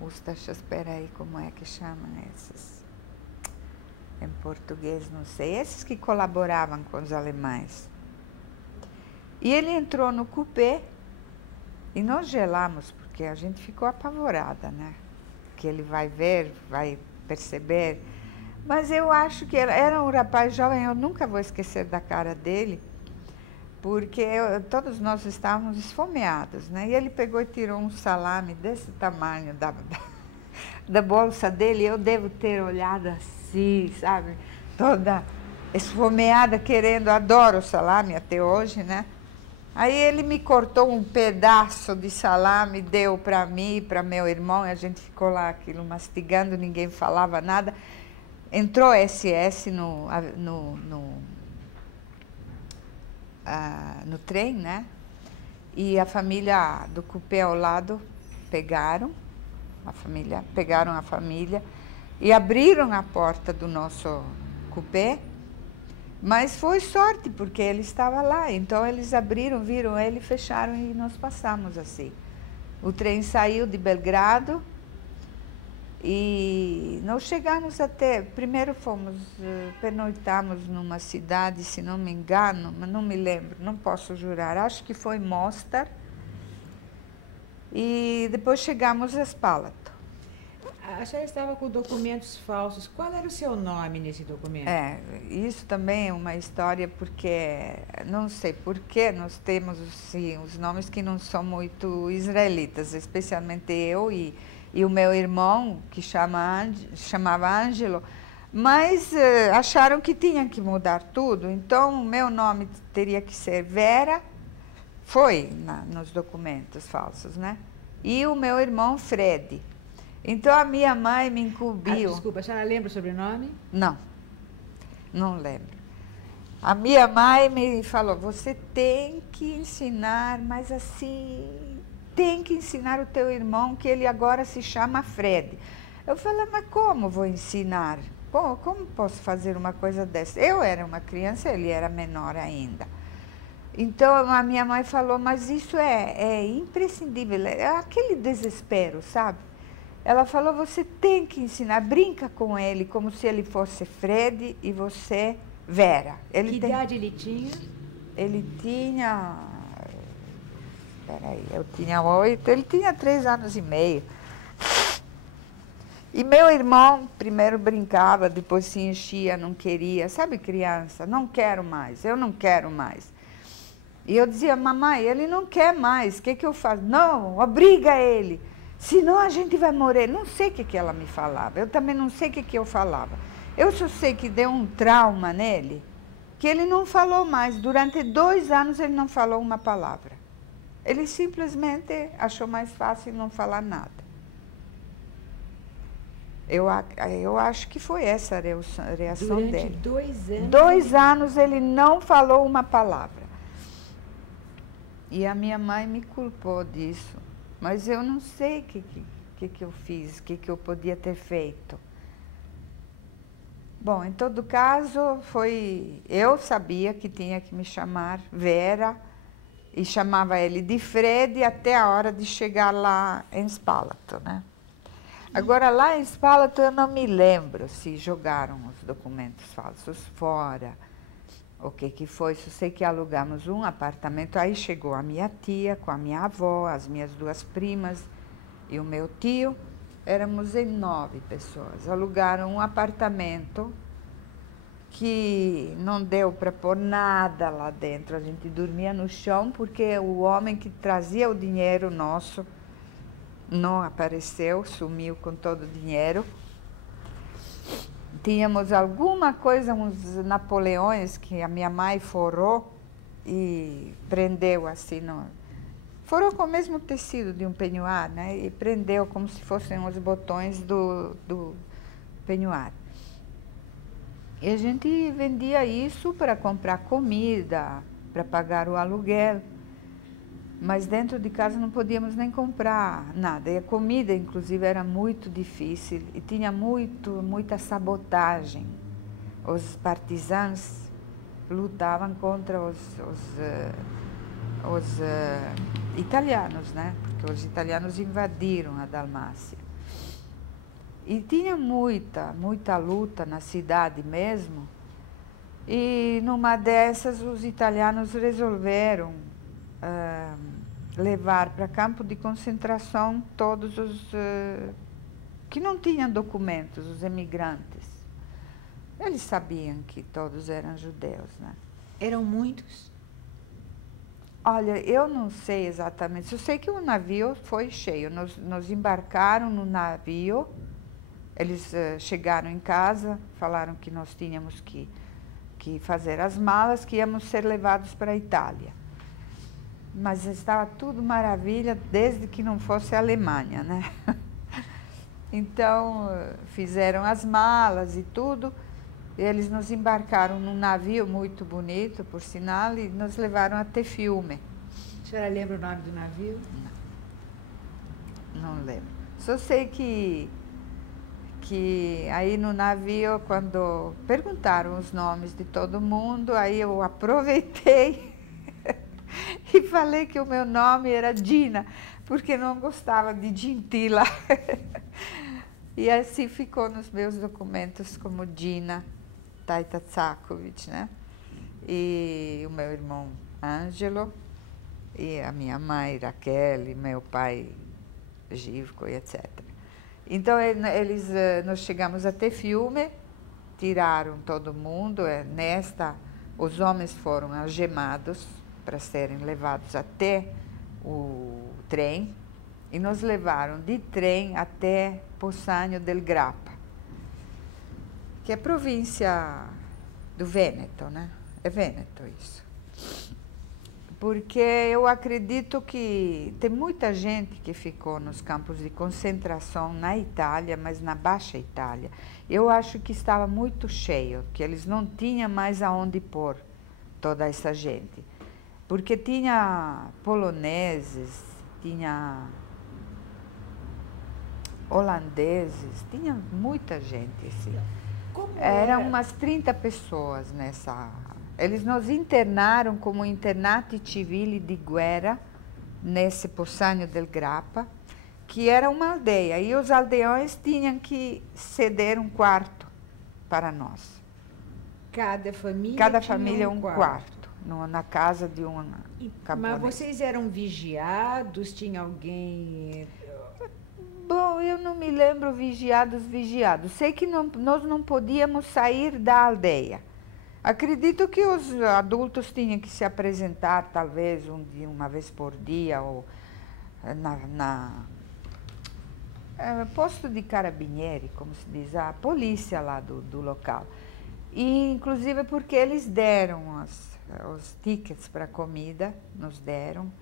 Ustasha, espera aí, como é que chamam esses? Em português, não sei. Esses que colaboravam com os alemães. E ele entrou no cupê e nós gelamos, porque a gente ficou apavorada, né? Que ele vai ver, vai perceber. Mas eu acho que era um rapaz jovem, eu nunca vou esquecer da cara dele, porque todos nós estávamos esfomeados, né? E ele pegou e tirou um salame desse tamanho da bolsa dele. Eu devo ter olhado assim, sabe? Toda esfomeada, querendo, adoro o salame até hoje, né? Aí ele me cortou um pedaço de salame, deu para mim e para meu irmão, e a gente ficou lá aquilo mastigando, ninguém falava nada. Entrou SS no trem, né? E a família do cupê ao lado pegaram a família e abriram a porta do nosso cupê. Mas foi sorte, porque ele estava lá. Então, eles abriram, viram ele, fecharam e nós passamos assim. O trem saiu de Belgrado e nós chegamos até... Primeiro pernoitamos numa cidade, se não me engano, mas não me lembro, não posso jurar. Acho que foi Mostar. E depois chegamos a Spalato. A senhora estava com documentos falsos. Qual era o seu nome nesse documento? Isso também é uma história, porque não sei por que nós temos sim, os nomes que não são muito israelitas, especialmente eu e o meu irmão, que chamava Ângelo, mas acharam que tinha que mudar tudo. Então, o meu nome teria que ser Vera, nos documentos falsos, né? E o meu irmão Fred. Então, a minha mãe me incumbiu... Desculpa, a senhora lembra o sobrenome? Não lembro. A minha mãe me falou, você tem que ensinar, mas assim, tem que ensinar o teu irmão, que ele agora se chama Fred. Eu falei, mas como vou ensinar? Pô, como posso fazer uma coisa dessa? Eu era uma criança, ele era menor ainda. Então, a minha mãe falou, mas isso é imprescindível, é aquele desespero, sabe? Ela falou, você tem que ensinar, brinca com ele como se ele fosse Fred e você Vera. Que idade ele tinha? Ele tinha... Peraí, eu tinha 8, ele tinha 3 anos e meio. E meu irmão primeiro brincava, depois se enchia, não queria. Sabe, criança, não quero mais, eu não quero mais. E eu dizia, mamãe, ele não quer mais, o que eu faço? Não, obriga ele. Senão a gente vai morrer. Não sei o que ela me falava. Eu também não sei o que eu falava. Eu só sei que deu um trauma nele, que ele não falou mais. Durante 2 anos ele não falou uma palavra. Ele simplesmente achou mais fácil não falar nada. Eu acho que foi essa a reação dele. Durante 2 anos? 2 anos ele não falou uma palavra. E a minha mãe me culpou disso. Mas eu não sei o que eu fiz, o que eu podia ter feito. Bom, em todo caso, eu sabia que tinha que me chamar Vera e chamava ele de Fred até a hora de chegar lá em Spalato, né? Agora, lá em Spalato, eu não me lembro se jogaram os documentos falsos fora, o que foi. Só sei que alugamos um apartamento, aí chegou a minha tia com a minha avó, as minhas 2 primas e o meu tio. Éramos em 9 pessoas. Alugaram um apartamento que não deu para pôr nada lá dentro. A gente dormia no chão porque o homem que trazia o dinheiro nosso não apareceu, sumiu com todo o dinheiro. Tínhamos alguma coisa, uns napoleões que a minha mãe forrou e prendeu assim, forrou com o mesmo tecido de um penhoar, né? E prendeu como se fossem os botões do penhoar. E a gente vendia isso para comprar comida, para pagar o aluguel. Mas dentro de casa não podíamos nem comprar nada. E a comida, inclusive, era muito difícil e tinha muita sabotagem. Os partisans lutavam contra os italianos, né? Porque os italianos invadiram a Dalmácia. E tinha muita luta na cidade mesmo. E numa dessas os italianos resolveram levar para campo de concentração todos os que não tinham documentos, os emigrantes. Eles sabiam que todos eram judeus, né? Eram muitos? Olha, eu não sei exatamente. Eu sei que o navio foi cheio. Nos embarcaram no navio. Eles chegaram em casa, falaram que nós tínhamos que fazer as malas, que íamos ser levados para a Itália. mas estava tudo maravilha desde que não fosse a Alemanha, né? Então, fizeram as malas e tudo. Eles nos embarcaram num navio muito bonito, por sinal, e nos levaram até Fiume. A senhora lembra o nome do navio? Não lembro. Só sei que aí no navio, quando perguntaram os nomes de todo mundo, aí eu aproveitei e falei que o meu nome era Dina, porque não gostava de Gintila. E assim ficou nos meus documentos como Dina Taitatsakovic, né? E o meu irmão Ângelo, e a minha mãe Raquel, e meu pai Givko, e etc. Então, nós chegamos até Fiume, tiraram todo mundo. Os homens foram algemados para serem levados até o trem, e nos levaram de trem até Possagno del Grappa, que é província do Vêneto, né? É Vêneto isso. Porque eu acredito que tem muita gente que ficou nos campos de concentração na Itália, mas na Baixa Itália. Eu acho que estava muito cheio, que eles não tinham mais aonde pôr toda essa gente. Porque tinha poloneses, tinha holandeses, tinha muita gente, assim. Eram umas 30 pessoas nessa. Eles nos internaram como internati civili di guerra nesse Possagno del Grappa, que era uma aldeia, e os aldeões tinham que ceder um quarto para nós. Cada família Tinha um quarto na casa de um camponês. Mas vocês eram vigiados? Tinha alguém... Bom, eu não me lembro vigiados. Sei que nós não podíamos sair da aldeia. Acredito que os adultos tinham que se apresentar, talvez, uma vez por dia, ou posto de carabinieri, como se diz, a polícia lá do local. E, inclusive, porque eles deram os tickets para comida, nos deram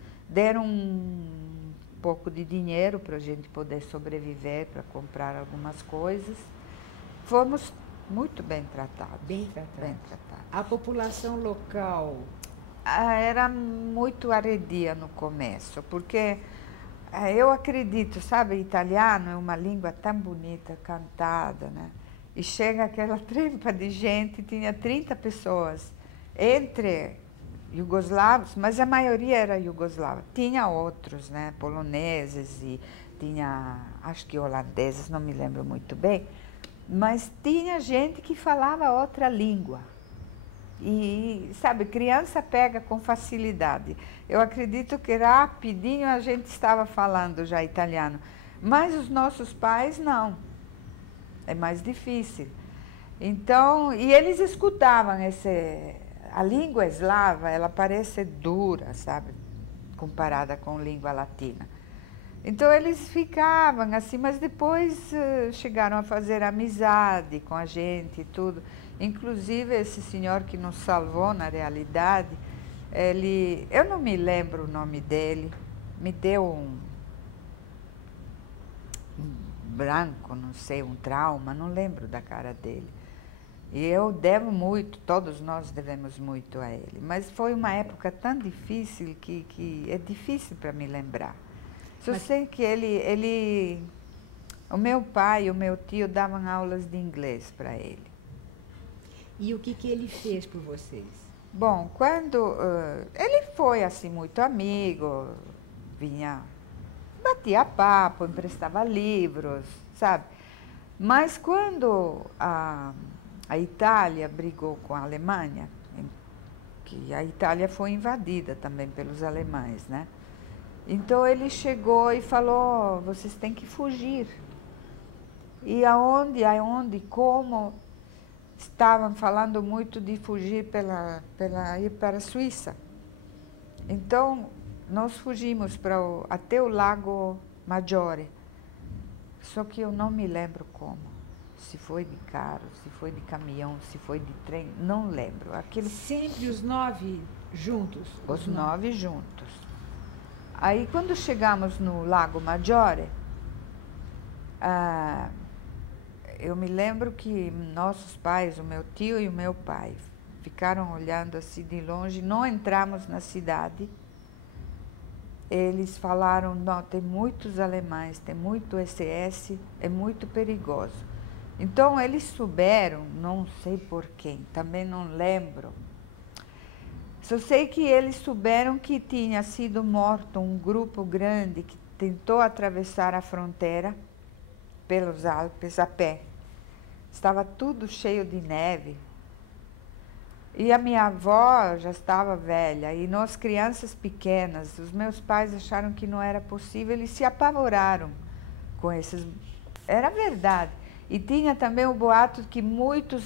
um pouco de dinheiro para a gente poder sobreviver, para comprar algumas coisas. Fomos muito bem tratados. Bem tratados. A população local? Era muito arredia no começo, porque eu acredito, sabe, italiano é uma língua tão bonita, cantada, né? E chega aquela trempa de gente, tinha 30 pessoas, entre iugoslavos, mas a maioria era iugoslava. Tinha outros, né, poloneses, e tinha, acho que holandeses, não me lembro muito bem, mas tinha gente que falava outra língua. E, sabe, criança pega com facilidade. Eu acredito que rapidinho a gente estava falando já italiano, mas os nossos pais não. É mais difícil. Então, e eles escutavam a língua eslava, ela parece dura, sabe, comparada com a língua latina. Então, eles ficavam assim, mas depois chegaram a fazer amizade com a gente e tudo. Inclusive, esse senhor que nos salvou, na realidade, eu não me lembro o nome dele, me deu um branco, não sei, um trauma, não lembro da cara dele. E eu devo muito, todos nós devemos muito a ele. Mas foi uma época tão difícil que é difícil para me lembrar. Só sei que o meu pai e o meu tio davam aulas de inglês para ele. E o que ele fez por vocês? Bom, quando ele foi assim muito amigo, batia papo, emprestava livros, sabe? Mas quando a Itália brigou com a Alemanha, que a Itália foi invadida também pelos alemães, né? Então ele chegou e falou: vocês têm que fugir. E aonde, como, estavam falando muito de fugir ir para a Suíça. Então nós fugimos até o Lago Maggiore. Só que eu não me lembro como. Se foi de carro, se foi de caminhão, se foi de trem, não lembro. Sempre os 9 juntos? Os 9 juntos. Aí, quando chegamos no Lago Maggiore, eu me lembro que nossos pais, o meu tio e o meu pai, ficaram olhando assim de longe, não entramos na cidade. Eles falaram, não, tem muitos alemães, tem muito SS, é muito perigoso. Então, eles souberam, não sei por quem, também não lembro. Só sei que eles souberam que tinha sido morto um grupo grande que tentou atravessar a fronteira pelos Alpes a pé. Estava tudo cheio de neve. E a minha avó já estava velha, e nós crianças pequenas, os meus pais acharam que não era possível, eles se apavoraram com esses... Era verdade. E tinha também o boato que muitos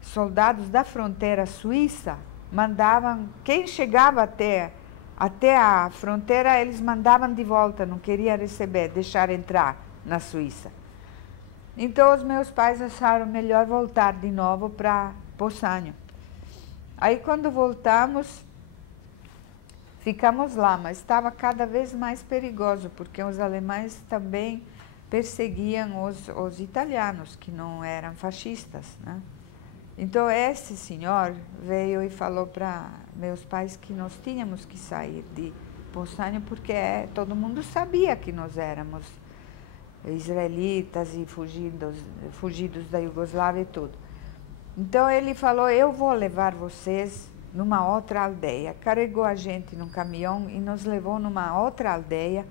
soldados da fronteira suíça mandavam, quem chegava até a fronteira, eles mandavam de volta, não queriam receber, deixar entrar na Suíça. Então, os meus pais acharam melhor voltar de novo para Poçanho. Aí, quando voltamos, ficamos lá, mas estava cada vez mais perigoso, porque os alemães também perseguiam os italianos, que não eram fascistas, né? Então, esse senhor veio e falou para meus pais que nós tínhamos que sair de Poçanho, porque todo mundo sabia que nós éramos israelitas e fugidos da Iugoslávia e tudo. Então, ele falou, eu vou levar vocês numa outra aldeia. Carregou a gente num caminhão e nos levou numa outra aldeia,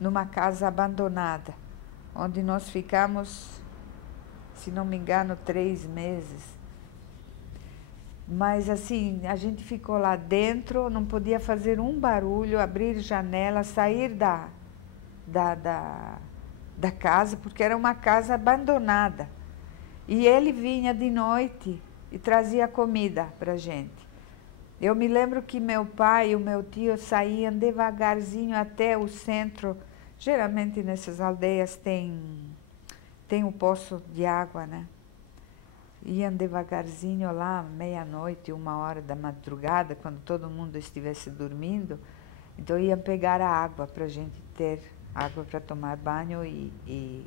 numa casa abandonada, onde nós ficamos, se não me engano, 3 meses. Mas, assim, a gente ficou lá dentro, não podia fazer um barulho, abrir janela, sair da casa, porque era uma casa abandonada. E ele vinha de noite e trazia comida para a gente. Eu me lembro que meu pai e o meu tio saíam devagarzinho até o centro. Geralmente, nessas aldeias tem um poço de água, né? Iam devagarzinho lá, meia-noite, 1h da madrugada, quando todo mundo estivesse dormindo. Então, iam pegar a água para a gente ter água para tomar banho e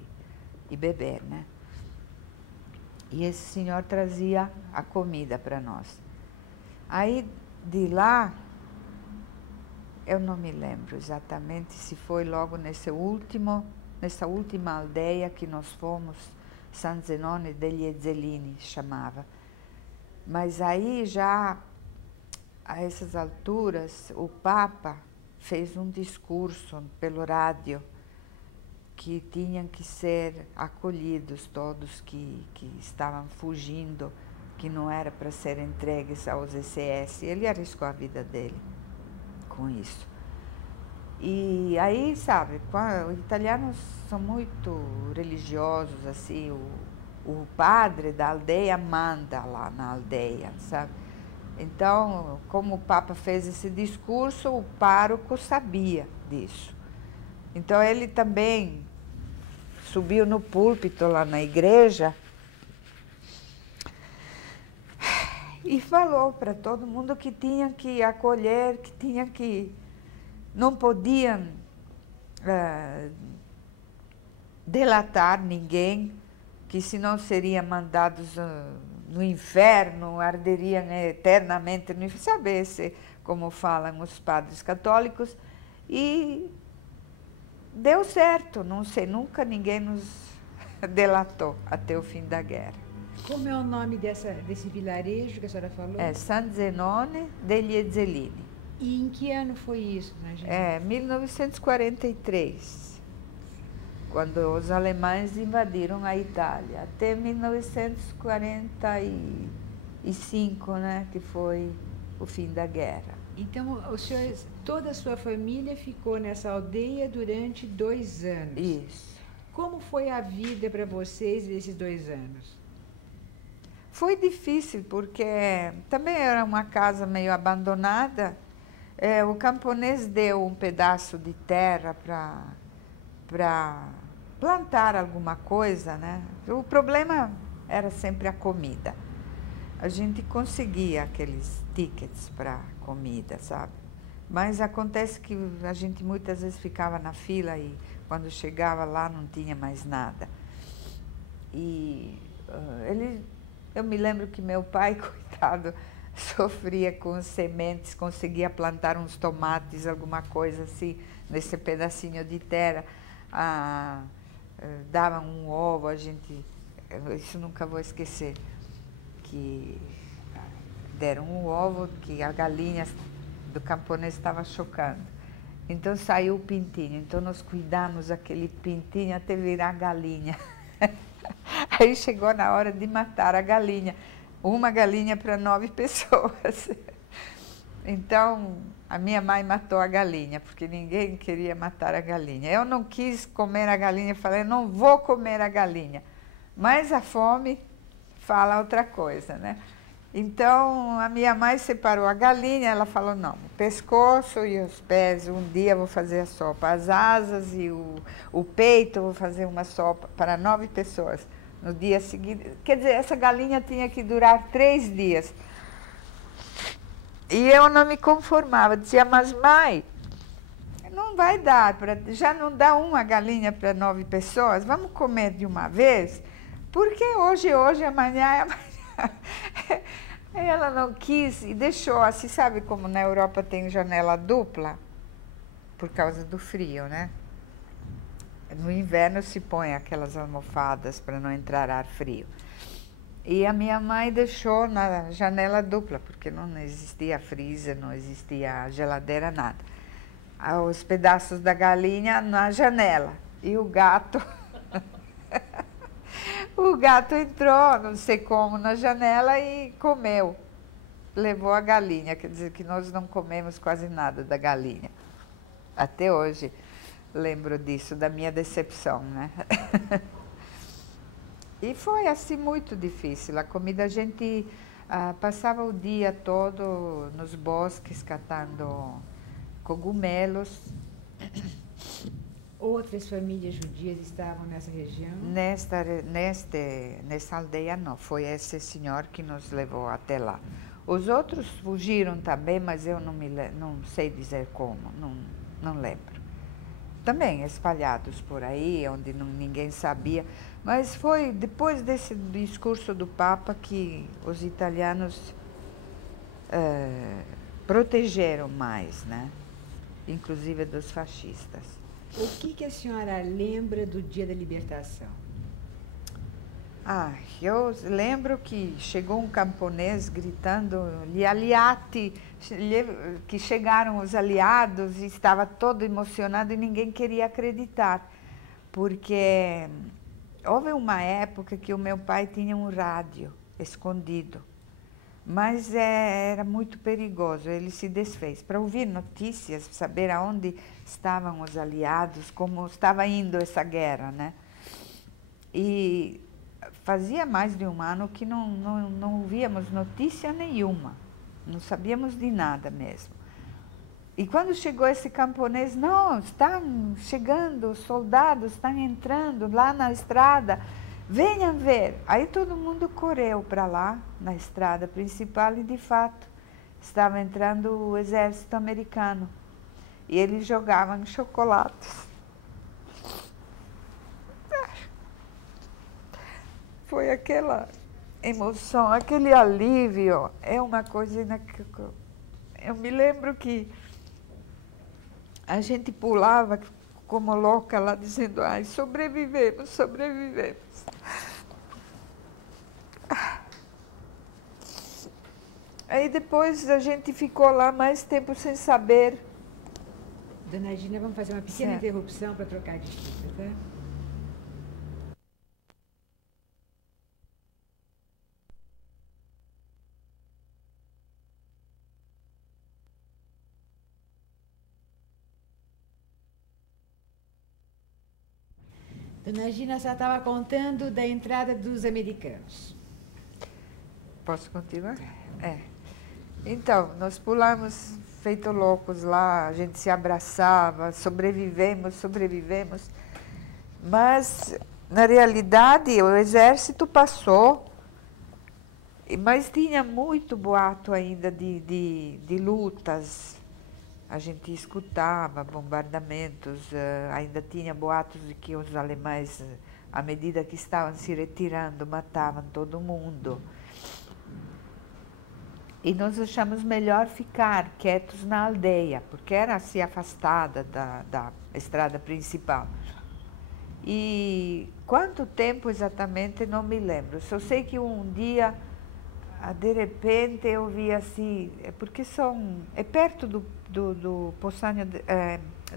beber, né? E esse senhor trazia a comida para nós. Aí, de lá, eu não me lembro exatamente se foi logo nessa última aldeia que nós fomos, San Zenone degli Ezzelini, chamava. Mas aí já, a essas alturas, o Papa fez um discurso pelo rádio que tinham que ser acolhidos todos que estavam fugindo, que não era para ser entregues aos SS. Ele arriscou a vida dele com isso. E aí, sabe, os italianos são muito religiosos, assim, o padre da aldeia manda lá na aldeia, sabe? Então, como o Papa fez esse discurso, o pároco sabia disso. Então, ele também subiu no púlpito lá na igreja e falou para todo mundo que tinha que acolher, que tinha que... não podiam delatar ninguém, que senão seriam mandados no inferno, arderiam eternamente no inferno, sabe como falam os padres católicos. E deu certo, não sei, nunca ninguém nos delatou até o fim da guerra. Como é o nome desse vilarejo que a senhora falou? É San Zenone degli Ezzelini. E em que ano foi isso, Nagina? 1943, quando os alemães invadiram a Itália, até 1945, né, que foi o fim da guerra. Então, toda a sua família ficou nessa aldeia durante 2 anos. Isso. Como foi a vida para vocês nesses 2 anos? Foi difícil, porque também era uma casa meio abandonada. O camponês deu um pedaço de terra para plantar alguma coisa, né? O problema era sempre a comida. A gente conseguia aqueles tickets para comida, sabe? Mas acontece que a gente muitas vezes ficava na fila e quando chegava lá não tinha mais nada. E eu me lembro que meu pai, coitado, sofria com sementes, conseguia plantar uns tomates, alguma coisa assim, nesse pedacinho de terra. Dava um ovo, isso nunca vou esquecer, que deram um ovo que a galinha do camponês estava chocando. Então saiu o pintinho, então nós cuidamos aquele pintinho até virar galinha. Aí chegou na hora de matar a galinha, uma galinha para 9 pessoas. Então a minha mãe matou a galinha, porque ninguém queria matar a galinha. Eu não quis comer a galinha, falei, não vou comer a galinha. Mas a fome fala outra coisa, né? Então, a minha mãe separou a galinha, ela falou, não, o pescoço e os pés, um dia eu vou fazer a sopa, as asas e o peito, eu vou fazer uma sopa para 9 pessoas. No dia seguinte, quer dizer, essa galinha tinha que durar 3 dias. E eu não me conformava, dizia, mas mãe, não vai dar, já não dá uma galinha para 9 pessoas, vamos comer de uma vez? Porque hoje, amanhã. Ela não quis e deixou, assim, sabe como na Europa tem janela dupla? Por causa do frio, né? No inverno se põe aquelas almofadas para não entrar ar frio. E a minha mãe deixou na janela dupla, porque não existia freezer, não existia geladeira, nada. Os pedaços da galinha na janela. E o gato... O gato entrou, não sei como, na janela e comeu. Levou a galinha, quer dizer que nós não comemos quase nada da galinha. Até hoje lembro disso, da minha decepção, né? E foi assim muito difícil. A comida, a gente passava o dia todo nos bosques catando cogumelos. Outras famílias judias estavam nessa região? Nessa aldeia não, foi esse senhor que nos levou até lá. Os outros fugiram também, mas eu não sei dizer como, não lembro. Também espalhados por aí, onde ninguém sabia. Mas foi depois desse discurso do Papa que os italianos protegeram mais, né? Inclusive dos fascistas. O que a senhora lembra do dia da libertação? Eu lembro que chegou um camponês gritando, gli aliati, que chegaram os aliados e estava todo emocionado e ninguém queria acreditar, porque houve uma época que o meu pai tinha um rádio escondido, mas era muito perigoso, ele se desfez. Para ouvir notícias, saber aonde estavam os aliados, como estava indo essa guerra, né? E fazia mais de um ano que não ouvíamos notícia nenhuma, não sabíamos de nada mesmo. E quando chegou esse camponês, não, estão chegando, os soldados estão entrando lá na estrada, venham ver. Aí todo mundo correu para lá, na estrada principal, e de fato estava entrando o exército americano. E eles jogavam chocolates. Foi aquela emoção, aquele alívio, é uma coisa inacreditável. Eu me lembro que a gente pulava como louca lá, dizendo, ai, sobrevivemos, sobrevivemos. Aí depois a gente ficou lá mais tempo sem saber. Dona Gina, vamos fazer uma pequena interrupção para trocar de fita, tá? Dona Gina, a senhora estava contando da entrada dos americanos. Posso continuar? Então, nós pulamos feito loucos lá, a gente se abraçava, sobrevivemos. Mas, na realidade, o exército passou, mas tinha muito boato ainda de lutas. a gente escutava bombardamentos, ainda tinha boatos de que os alemães, à medida que estavam se retirando, matavam todo mundo. E nós achamos melhor ficar quietos na aldeia, porque era assim afastada da estrada principal. E quanto tempo exatamente não me lembro. Só sei que um dia, de repente, eu vi assim, porque é perto do Poçanho,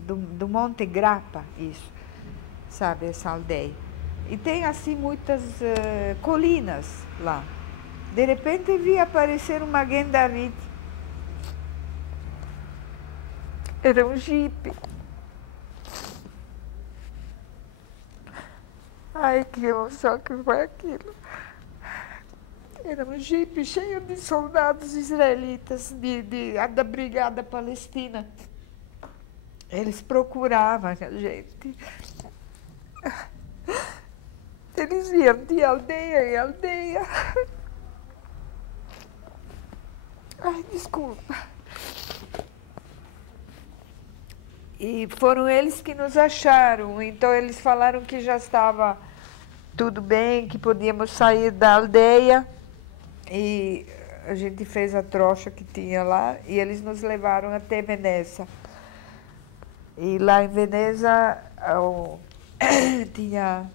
do Monte Grappa, isso, sabe, essa aldeia. E tem assim muitas colinas lá. De repente vi aparecer uma David. Era um jipe. Ai, que emoção que foi aquilo. Era um jipe cheio de soldados israelitas da Brigada Palestina. Eles procuravam a gente. Eles iam de aldeia em aldeia. Ai, desculpa. E foram eles que nos acharam. Então, eles falaram que já estava tudo bem, que podíamos sair da aldeia. E a gente fez a trocha que tinha lá e eles nos levaram até Veneza. E lá em Veneza tinha...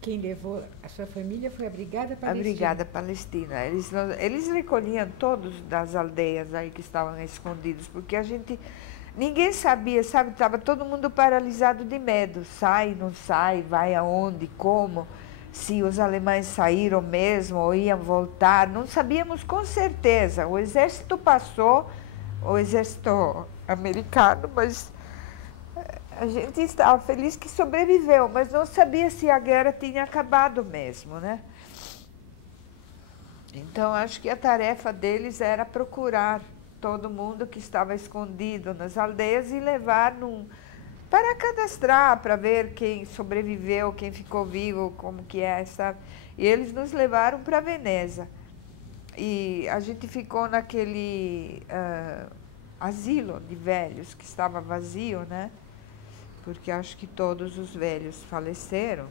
Quem levou a sua família foi a Brigada Palestina? A Brigada Palestina. Eles recolhiam todos das aldeias aí que estavam escondidos, porque ninguém sabia, sabe? Estava todo mundo paralisado de medo. Sai, não sai, vai aonde, como, se os alemães saíram mesmo ou iam voltar. Não sabíamos com certeza. O exército passou, o exército americano, mas a gente estava feliz que sobreviveu, mas não sabia se a guerra tinha acabado mesmo, né? Então, acho que a tarefa deles era procurar todo mundo que estava escondido nas aldeias e levar para cadastrar, para ver quem sobreviveu, quem ficou vivo, como que é, sabe? E eles nos levaram para Veneza. E a gente ficou naquele asilo de velhos que estava vazio, né? Porque acho que todos os velhos faleceram.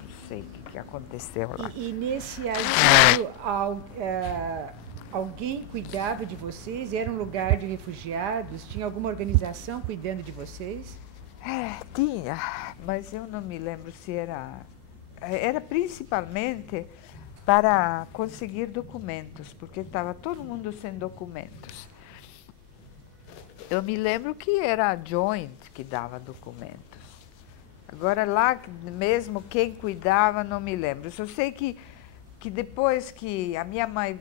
Não sei o que aconteceu lá. E nesse asilo, alguém cuidava de vocês? Era um lugar de refugiados? Tinha alguma organização cuidando de vocês? Tinha, mas eu não me lembro se era... Era principalmente para conseguir documentos, porque estava todo mundo sem documentos. Eu me lembro que era a Joint que dava documentos. Agora lá mesmo quem cuidava, não me lembro. Só sei que depois que a minha mãe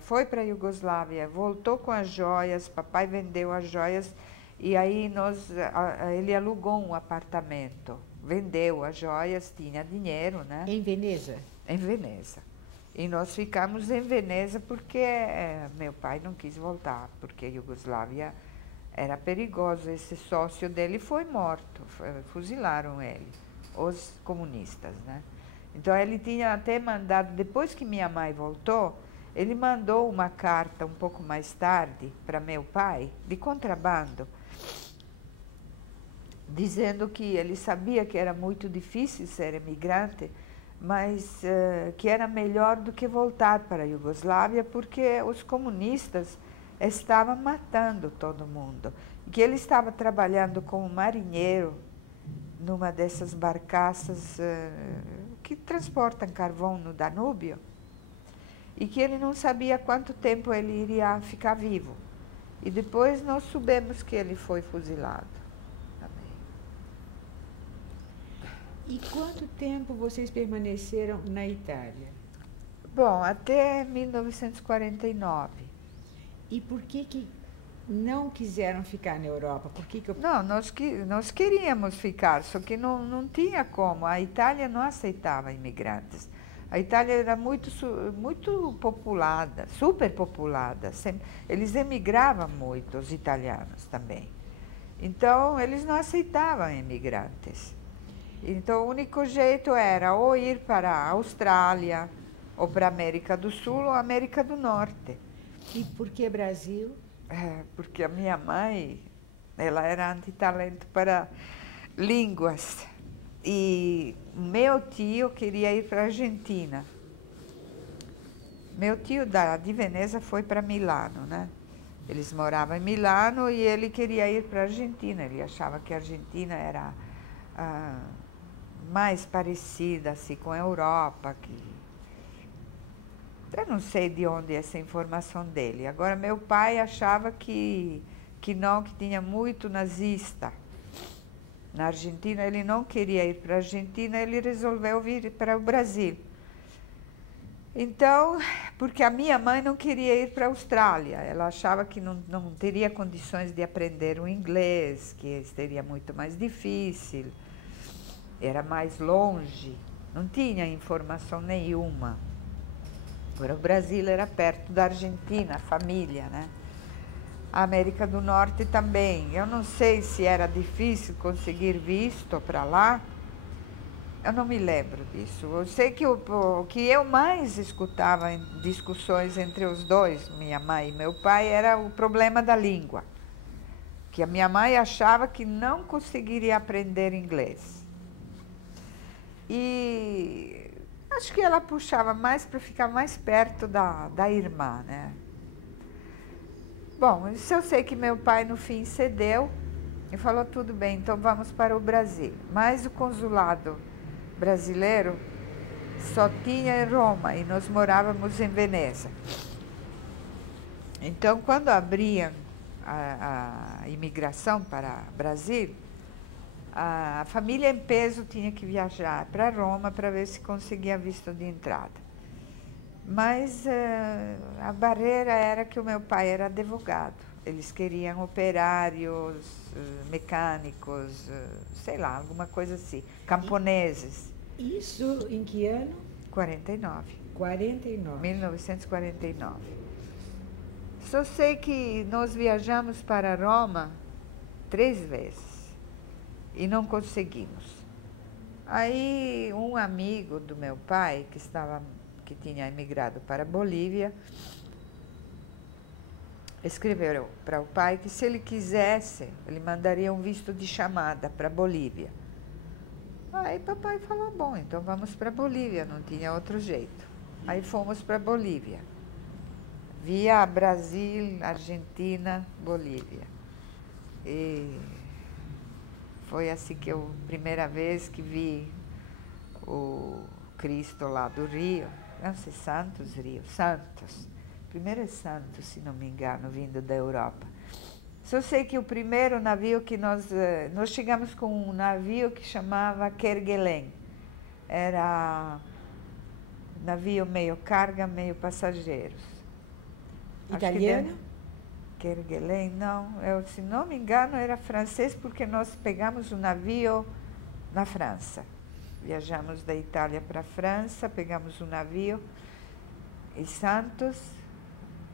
foi para a Iugoslávia, voltou com as joias, papai vendeu as joias e aí ele alugou um apartamento, vendeu as joias, tinha dinheiro, né? Em Veneza? Em Veneza. E nós ficamos em Veneza porque meu pai não quis voltar, porque a Iugoslávia era perigoso. Esse sócio dele foi morto, fuzilaram ele, os comunistas, né? Então ele tinha até mandado, depois que minha mãe voltou, ele mandou uma carta um pouco mais tarde para meu pai, de contrabando, dizendo que ele sabia que era muito difícil ser imigrante, mas que era melhor do que voltar para a Iugoslávia, porque os comunistas estavam matando todo mundo. E que ele estava trabalhando como marinheiro numa dessas barcaças que transportam carvão no Danúbio, e que ele não sabia quanto tempo ele iria ficar vivo. E depois nós soubemos que ele foi fuzilado também. E quanto tempo vocês permaneceram na Itália? Bom, até 1949. E por que não quiseram ficar na Europa? Não, nós queríamos ficar, só que não tinha como. A Itália não aceitava imigrantes. A Itália era muito populada, superpopulada. Eles emigravam muito, os italianos também. Então, eles não aceitavam imigrantes. Então, o único jeito era ou ir para a Austrália, ou para a América do Sul, ou América do Norte. E por que Brasil? porque a minha mãe, ela era antitalento para línguas. E meu tio queria ir para a Argentina. Meu tio de Veneza foi para Milano, né? Eles moravam em Milano e ele queria ir para a Argentina. Ele achava que a Argentina era mais parecida assim, com a Europa. Eu não sei de onde é essa informação dele. Agora, meu pai achava que não, que tinha muito nazista na Argentina. Ele não queria ir para a Argentina, ele resolveu vir para o Brasil. Então, porque a minha mãe não queria ir para a Austrália, ela achava que não teria condições de aprender o inglês, que seria muito mais difícil, era mais longe, não tinha informação nenhuma. Agora, o Brasil era perto da Argentina, a família, né? A América do Norte também. Eu não sei se era difícil conseguir visto para lá. Eu não me lembro disso. Eu sei que o que eu mais escutava em discussões entre os dois, minha mãe e meu pai, era o problema da língua. Que a minha mãe achava que não conseguiria aprender inglês. E acho que ela puxava mais para ficar mais perto da irmã, né? Bom, isso eu sei que meu pai no fim cedeu e falou, tudo bem, então vamos para o Brasil. Mas o consulado brasileiro só tinha em Roma e nós morávamos em Veneza. Então, quando abriam a imigração para o Brasil, a família em peso tinha que viajar para Roma para ver se conseguia visto de entrada. Mas a barreira era que o meu pai era advogado. Eles queriam operários, mecânicos, sei lá, alguma coisa assim, camponeses. Isso em que ano? 49. 49. 1949. Só sei que nós viajamos para Roma 3 vezes e não conseguimos. Aí um amigo do meu pai, que tinha emigrado para a Bolívia, escreveu para o pai que se ele quisesse, ele mandaria um visto de chamada para a Bolívia. Aí papai falou, bom, então vamos para a Bolívia, não tinha outro jeito. Aí fomos para a Bolívia, via Brasil, Argentina, Bolívia. E foi assim que eu, primeira vez que vi o Cristo lá do Rio, não sei, Santos, Rio, Santos. Primeiro é Santos, se não me engano, vindo da Europa. Só sei que o primeiro navio que nós chegamos com um navio que chamava Kerguelen. Era navio meio carga, meio passageiros. Italiano? Kerguelen, não. Se não me engano, era francês, porque nós pegamos o navio na França. Viajamos da Itália para a França, pegamos um navio em Santos,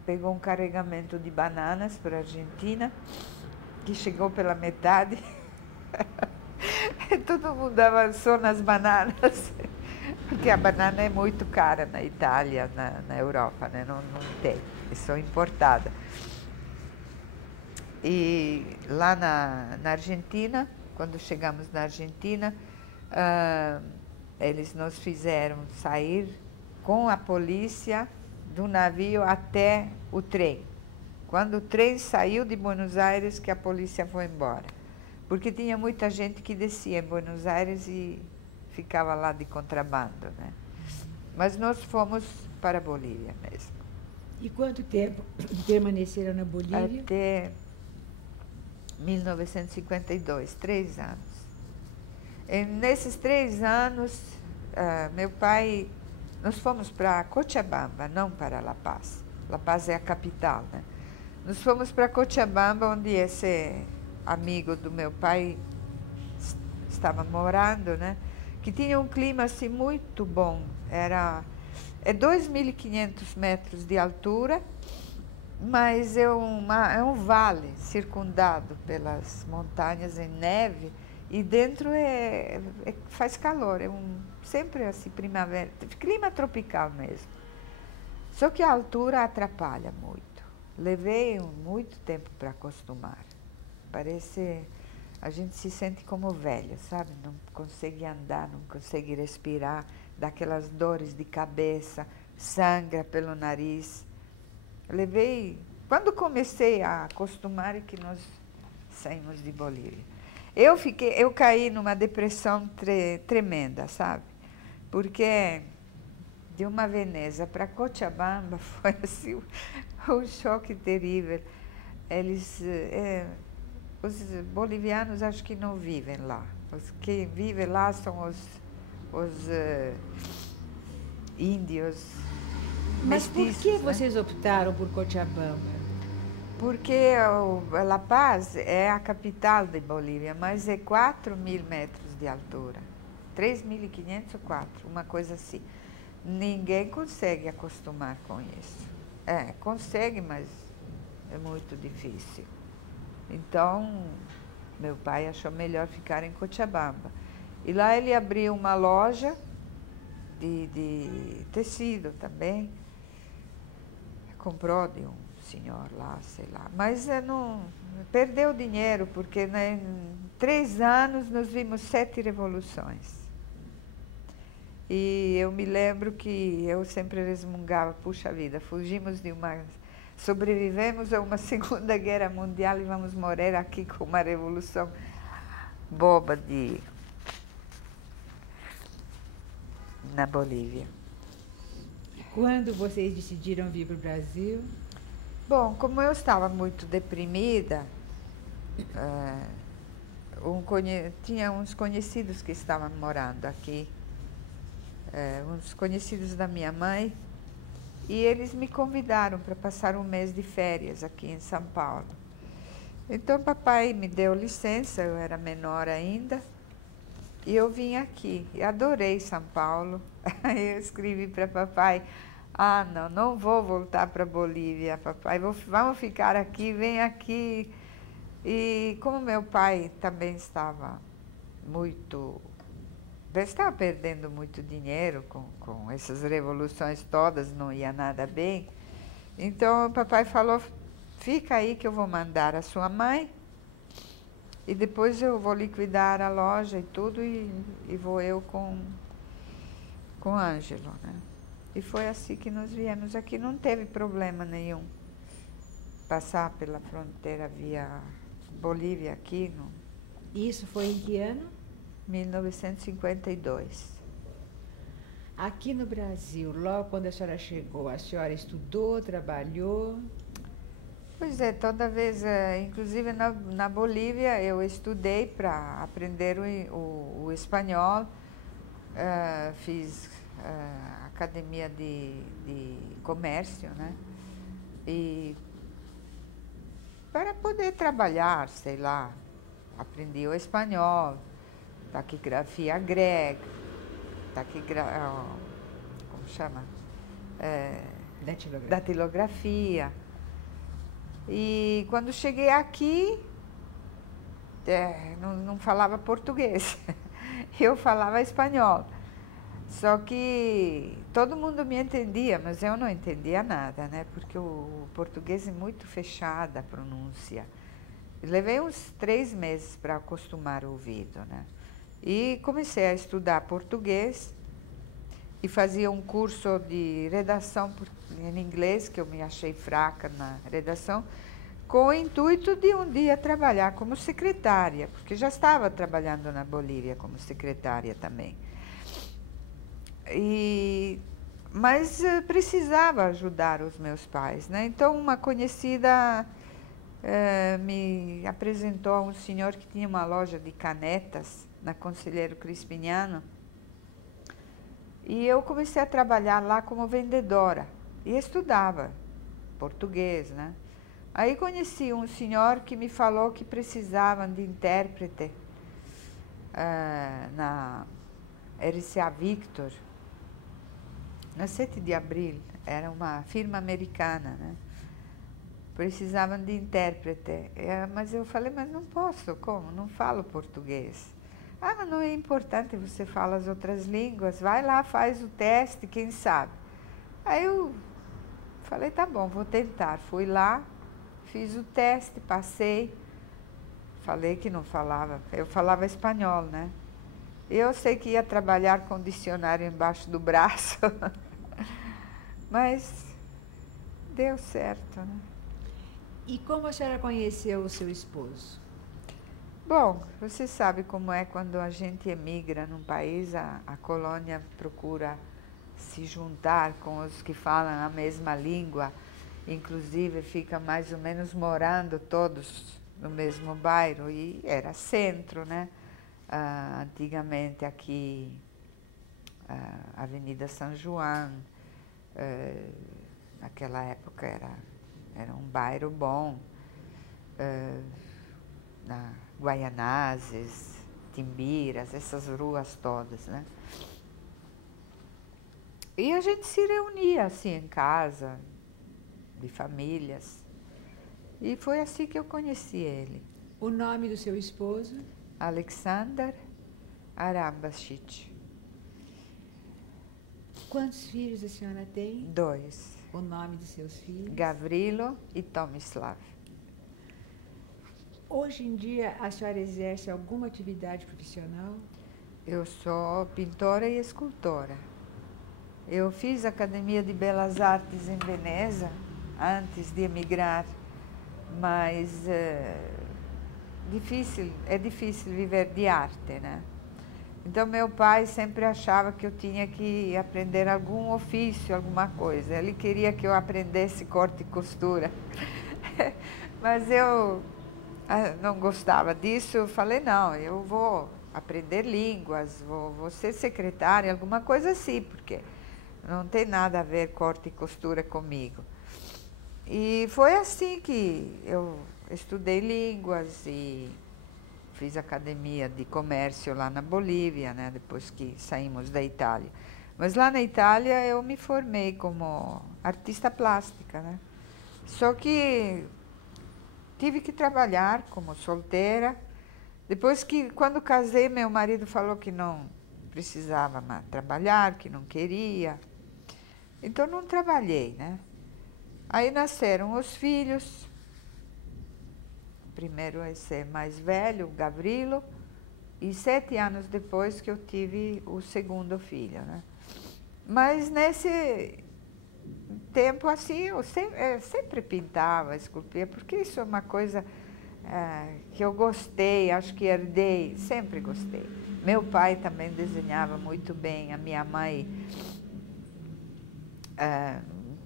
pegou um carregamento de bananas para a Argentina, que chegou pela metade. Todo mundo avançou nas bananas, porque a banana é muito cara na Itália, na Europa, né? Não tem, é só importada. E lá na Argentina, quando chegamos na Argentina, eles nos fizeram sair com a polícia do navio até o trem. Quando o trem saiu de Buenos Aires, que a polícia foi embora. Porque tinha muita gente que descia em Buenos Aires e ficava lá de contrabando, né? Mas nós fomos para a Bolívia mesmo. E quanto tempo permaneceram na Bolívia? Até 1952, 3 anos. E nesses 3 anos, meu pai, nós fomos para Cochabamba, não para La Paz. La Paz é a capital, né? Nós fomos para Cochabamba, onde esse amigo do meu pai estava morando, né? Que tinha um clima assim muito bom. É 2.500 metros de altura, mas é um vale circundado pelas montanhas em neve, e dentro faz calor, sempre assim, primavera, clima tropical mesmo. Só que a altura atrapalha muito. Levei muito tempo para acostumar. Parece, a gente se sente como velho, sabe? Não consegue andar, não consegue respirar, dá aquelas dores de cabeça, sangra pelo nariz. Levei, quando comecei a acostumar é que nós saímos de Bolívia. Eu caí numa depressão tremenda, sabe? Porque de uma Veneza para Cochabamba foi assim um choque terrível. Os bolivianos acho que não vivem lá. Os que vivem lá são os índios Mas por mestiços, que né? vocês optaram por Cochabamba? Porque La Paz é a capital de Bolívia, mas é 4.000 metros de altura. 3.500 ou 4, uma coisa assim. Ninguém consegue acostumar com isso. Consegue, mas é muito difícil. Então, meu pai achou melhor ficar em Cochabamba. E lá ele abriu uma loja de tecido também. Comprou de um senhor lá, sei lá. Mas não perdeu dinheiro, porque né, em 3 anos nós vimos 7 revoluções. E eu me lembro que eu sempre resmungava, puxa vida, sobrevivemos a uma Segunda Guerra Mundial e vamos morrer aqui com uma revolução boba na Bolívia. Quando vocês decidiram vir para o Brasil? Bom, como eu estava muito deprimida, tinha uns conhecidos que estavam morando aqui, uns conhecidos da minha mãe, e eles me convidaram para passar um mês de férias aqui em São Paulo. Então, papai me deu licença, eu era menor ainda, e eu vim aqui. E adorei São Paulo. Aí eu escrevi para papai, não vou voltar para Bolívia, papai, vamos ficar aqui, vem aqui. E como meu pai também estava perdendo muito dinheiro com essas revoluções todas, não ia nada bem. Então o papai falou, fica aí que eu vou mandar a sua mãe e depois eu vou liquidar a loja e tudo e vou eu com o Ângelo, né? E foi assim que nós viemos aqui, não teve problema nenhum passar pela fronteira via Bolívia aqui no Isso foi em que ano? 1952. Aqui no Brasil, logo quando a senhora chegou, a senhora estudou, trabalhou? Pois é, toda vez, inclusive na Bolívia, eu estudei para aprender o espanhol, fiz academia de comércio, né? E para poder trabalhar, sei lá, aprendi o espanhol, taquigrafia grega, como chama? Datilografia. E quando cheguei aqui, não falava português, eu falava espanhol. Só que todo mundo me entendia, mas eu não entendia nada, né? Porque o português é muito fechado, a pronúncia. Levei uns 3 meses para acostumar o ouvido, né? E comecei a estudar português e fazia um curso de redação em inglês, que eu me achei fraca na redação, com o intuito de um dia trabalhar como secretária, porque já estava trabalhando na Bolívia como secretária também. Mas precisava ajudar os meus pais, né? Então uma conhecida me apresentou a um senhor que tinha uma loja de canetas na Conselheiro Crispiniano. E eu comecei a trabalhar lá como vendedora e estudava português, né? Aí conheci um senhor que me falou que precisavam de intérprete na RCA Victor, na 7 de abril, era uma firma americana, né? Precisavam de intérprete. Mas eu falei, mas não posso, como? Não falo português. Mas não é importante, você fala as outras línguas, vai lá, faz o teste, quem sabe. Aí eu falei, tá bom, vou tentar. Fui lá, fiz o teste, passei. Falei que não falava, eu falava espanhol, né? Eu sei que ia trabalhar com dicionário embaixo do braço, mas deu certo, né? E como a senhora conheceu o seu esposo? Bom, você sabe como é quando a gente emigra num país, a colônia procura se juntar com os que falam a mesma língua, inclusive fica mais ou menos morando todos no mesmo bairro, e era centro, né? Antigamente aqui, Avenida São João, naquela época era um bairro bom, na Guaianazes, Timbiras, essas ruas todas, né? E a gente se reunia assim em casa, de famílias, e foi assim que eu conheci ele. O nome do seu esposo? Alexander Arambashich. Quantos filhos a senhora tem? 2. O nome dos seus filhos? Gavrilo e Tomislav. Hoje em dia, a senhora exerce alguma atividade profissional? Eu sou pintora e escultora. Eu fiz Academia de Belas Artes em Veneza antes de emigrar, mas é difícil viver de arte, né? Então meu pai sempre achava que eu tinha que aprender algum ofício, alguma coisa. Ele queria que eu aprendesse corte e costura, mas eu não gostava disso. Eu falei, não, eu vou aprender línguas, vou ser secretária, alguma coisa assim, porque não tem nada a ver corte e costura comigo. E foi assim que eu estudei línguas e fiz academia de comércio lá na Bolívia, né, depois que saímos da Itália. Mas lá na Itália eu me formei como artista plástica, né? Só que tive que trabalhar como solteira. Depois que, quando casei, meu marido falou que não precisava mais trabalhar, que não queria. Então não trabalhei, né? Aí nasceram os filhos. Primeiro esse mais velho, o Gavrilo, e 7 anos depois que eu tive o segundo filho, né? Mas nesse tempo assim, eu sempre pintava, esculpia, porque isso é uma coisa que eu gostei, acho que herdei, sempre gostei. Meu pai também desenhava muito bem, a minha mãe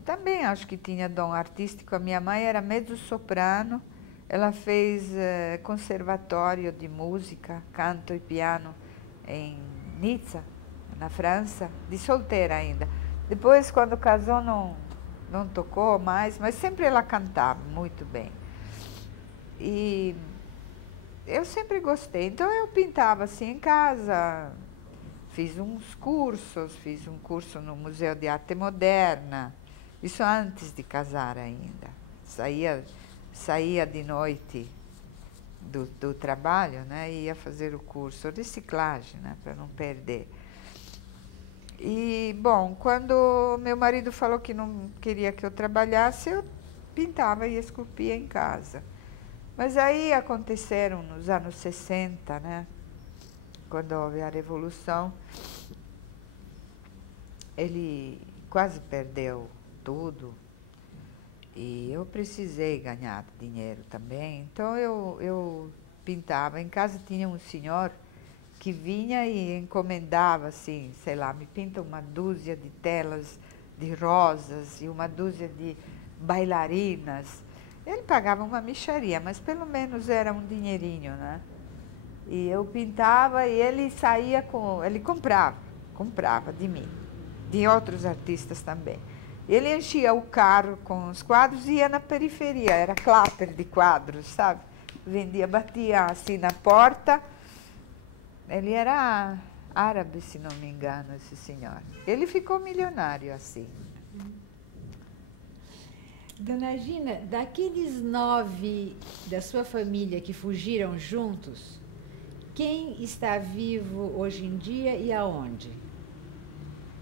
também acho que tinha dom artístico. A minha mãe era mezzo-soprano, ela fez conservatório de música, canto e piano em Nizza, na França, de solteira ainda. Depois, quando casou, não tocou mais, mas sempre ela cantava muito bem. E eu sempre gostei. Então, eu pintava assim em casa, fiz uns cursos, fiz um curso no Museu de Arte Moderna, isso antes de casar ainda. Saía de noite do trabalho, né, e ia fazer o curso, reciclagem, né, para não perder. E, bom, quando meu marido falou que não queria que eu trabalhasse, eu pintava e esculpia em casa. Mas aí aconteceram nos anos 60, né, quando houve a Revolução, ele quase perdeu tudo. E eu precisei ganhar dinheiro também, então eu pintava. Em casa tinha um senhor que vinha e encomendava, assim, sei lá, me pinta uma dúzia de telas de rosas e uma dúzia de bailarinas. Ele pagava uma mixaria, mas pelo menos era um dinheirinho, né? E eu pintava e ele saía ele comprava de mim, de outros artistas também. Ele enchia o carro com os quadros e ia na periferia, era clapper de quadros, sabe? Batia assim na porta. Ele era árabe, se não me engano, esse senhor. Ele ficou milionário assim. Dona Gina, daqueles 9 da sua família que fugiram juntos, quem está vivo hoje em dia e aonde?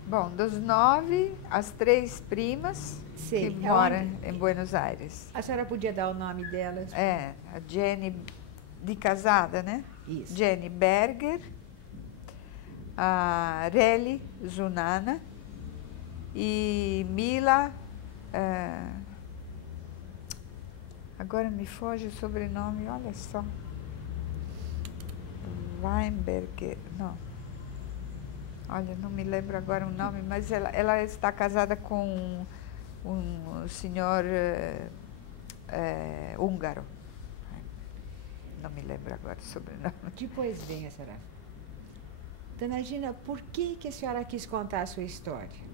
Bom, dos 9, as 3 primas Sei. que moram em Buenos Aires. A senhora podia dar o nome delas? É, a Jenny, de casada, né? Isso. Jenny Berger, a Reli Zunana e Mila, agora me foge o sobrenome, olha só. Weinberger, não. Olha, não me lembro agora o nome, mas ela está casada com um senhor húngaro. Não me lembro agora o sobrenome. Depois vem a senhora. Dona Gina, por que a senhora quis contar a sua história?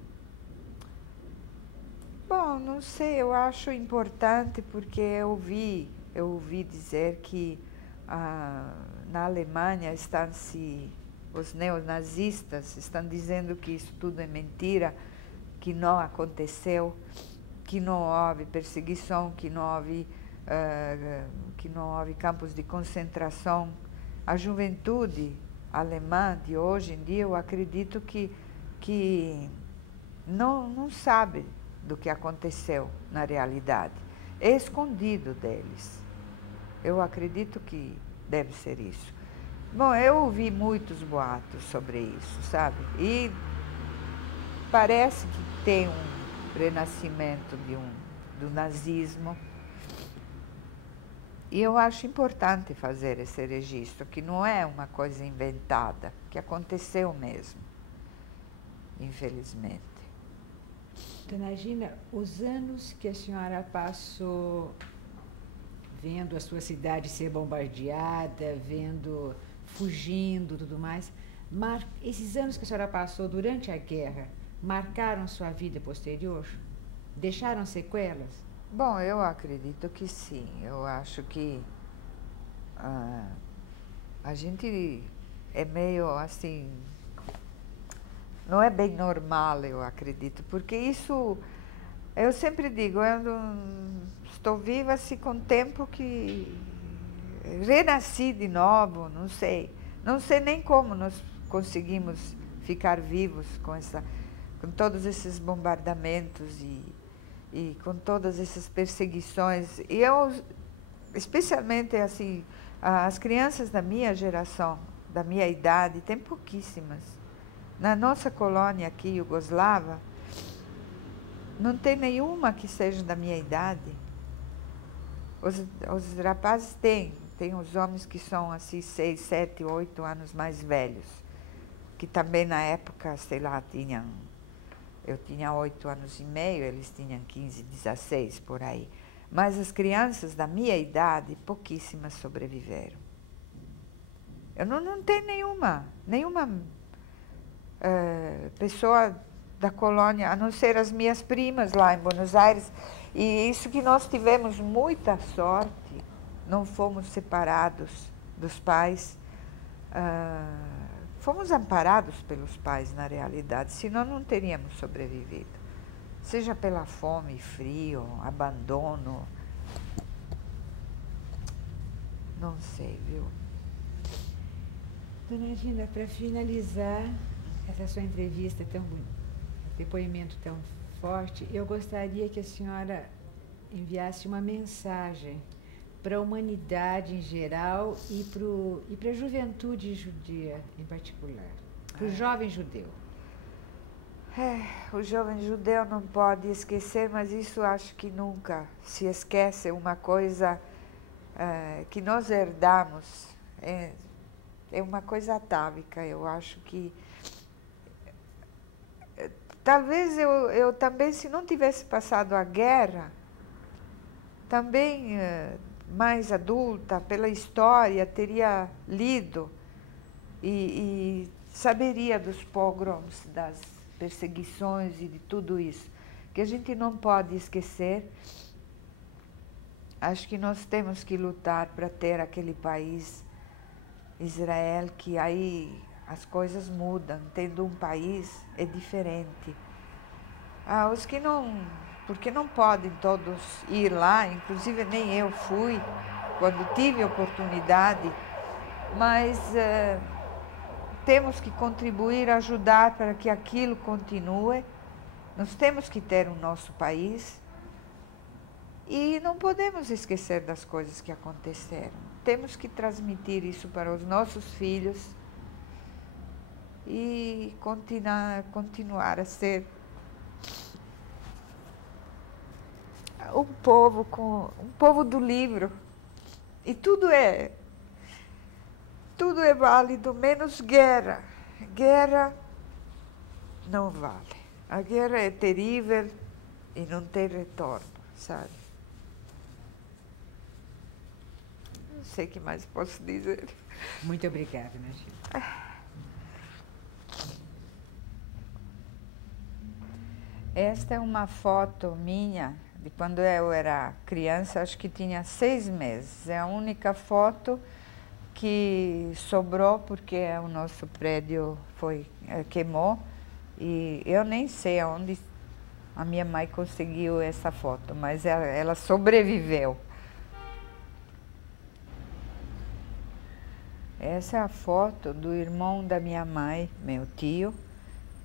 Bom, não sei, eu acho importante porque eu ouvi dizer que na Alemanha os neonazistas estão dizendo que isso tudo é mentira, que não aconteceu, que não houve perseguição, que não houve campos de concentração. A juventude alemã de hoje em dia, eu acredito que não sabe do que aconteceu na realidade. É escondido deles. Eu acredito que deve ser isso. Bom, eu ouvi muitos boatos sobre isso, sabe? E parece que tem um renascimento do nazismo. E eu acho importante fazer esse registro, que não é uma coisa inventada, que aconteceu mesmo, infelizmente. Dona Gina, os anos que a senhora passou vendo a sua cidade ser bombardeada, fugindo, tudo mais, esses anos que a senhora passou durante a guerra, marcaram sua vida posterior? Deixaram sequelas? Bom, eu acredito que sim. Eu acho que a gente é meio assim, não é bem normal, eu acredito, porque isso, eu sempre digo, eu estou viva assim com o tempo que renasci de novo, não sei nem como nós conseguimos ficar vivos com todos esses bombardamentos e com todas essas perseguições. E eu, especialmente assim, as crianças da minha geração, da minha idade, tem pouquíssimas. Na nossa colônia aqui, Iugoslava, não tem nenhuma que seja da minha idade. Os rapazes têm os homens que são assim 6, 7, 8 anos mais velhos, que também na época, sei lá, eu tinha 8 anos e meio, eles tinham 15, 16 por aí. Mas as crianças da minha idade, pouquíssimas sobreviveram. Eu não tenho nenhuma pessoa da colônia, a não ser as minhas primas lá em Buenos Aires. E isso que nós tivemos muita sorte, não fomos separados dos pais, fomos amparados pelos pais na realidade, senão não teríamos sobrevivido. Seja pela fome, frio, abandono, não sei, viu? Dona Gina, para finalizar essa sua entrevista tão bonita, depoimento tão forte, eu gostaria que a senhora enviasse uma mensagem para a humanidade em geral e para a juventude judia em particular, para o jovem judeu. O jovem judeu não pode esquecer, mas isso acho que nunca se esquece, uma coisa que nós herdamos, é uma coisa atávica. Eu acho que talvez eu também, se não tivesse passado a guerra, também mais adulta, pela história, teria lido e saberia dos pogroms, das perseguições e de tudo isso, que a gente não pode esquecer. Acho que nós temos que lutar para ter aquele país, Israel, que aí as coisas mudam. Tendo um país é diferente. Os que porque não podem todos ir lá, inclusive nem eu fui quando tive oportunidade, mas temos que contribuir, ajudar para que aquilo continue. Nós temos que ter o nosso país e não podemos esquecer das coisas que aconteceram. Temos que transmitir isso para os nossos filhos e continuar a ser um povo do livro. E tudo é válido, menos guerra. Guerra não vale. A guerra é terrível e não tem retorno, sabe? Não sei o que mais posso dizer. Muito obrigada, Najila. Esta é uma foto minha de quando eu era criança, acho que tinha 6 meses. É a única foto que sobrou porque o nosso prédio queimou e eu nem sei aonde a minha mãe conseguiu essa foto, mas ela sobreviveu. Essa é a foto do irmão da minha mãe, meu tio.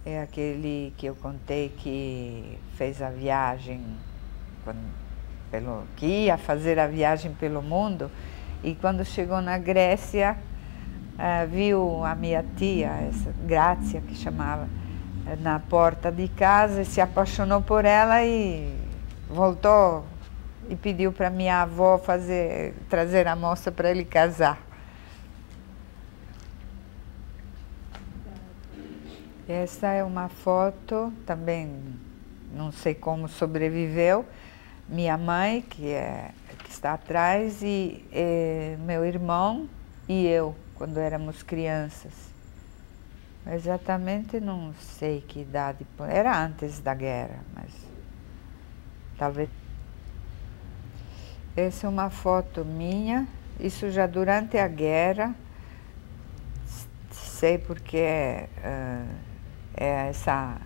É aquele que eu contei que fez a viagem, que ia fazer a viagem pelo mundo. E quando chegou na Grécia, viu a minha tia, essa Grácia que chamava, na porta de casa e se apaixonou por ela e voltou e pediu para minha avó trazer a moça para ele casar. Essa é uma foto, também não sei como sobreviveu, minha mãe, que está atrás, e meu irmão e eu, quando éramos crianças. Exatamente não sei que idade, era antes da guerra, mas talvez. Essa é uma foto minha, isso já durante a guerra, sei porque essa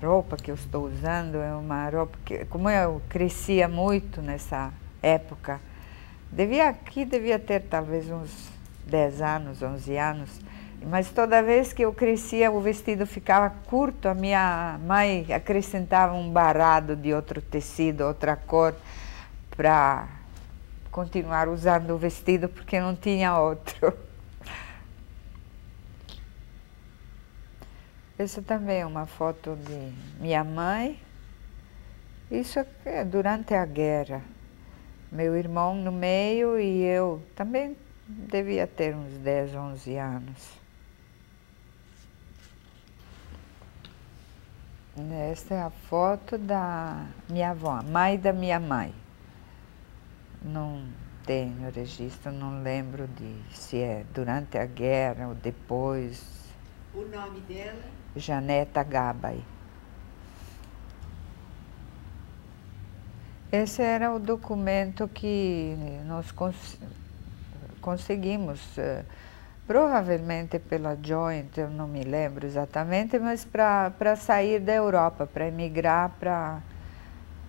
roupa que eu estou usando é uma roupa que, como eu crescia muito nessa época, devia ter talvez uns 10 anos, 11 anos, mas toda vez que eu crescia o vestido ficava curto, a minha mãe acrescentava um barrado de outro tecido, outra cor, para continuar usando o vestido porque não tinha outro. Essa também é uma foto de minha mãe. Isso é durante a guerra. Meu irmão no meio e eu também devia ter uns 10, 11 anos. Essa é a foto da minha avó, a mãe da minha mãe. Não tenho registro, não lembro se é durante a guerra ou depois. O nome dela? Janeta Gabay. Esse era o documento que nós conseguimos, provavelmente pela Joint, eu não me lembro exatamente, mas para sair da Europa, para emigrar para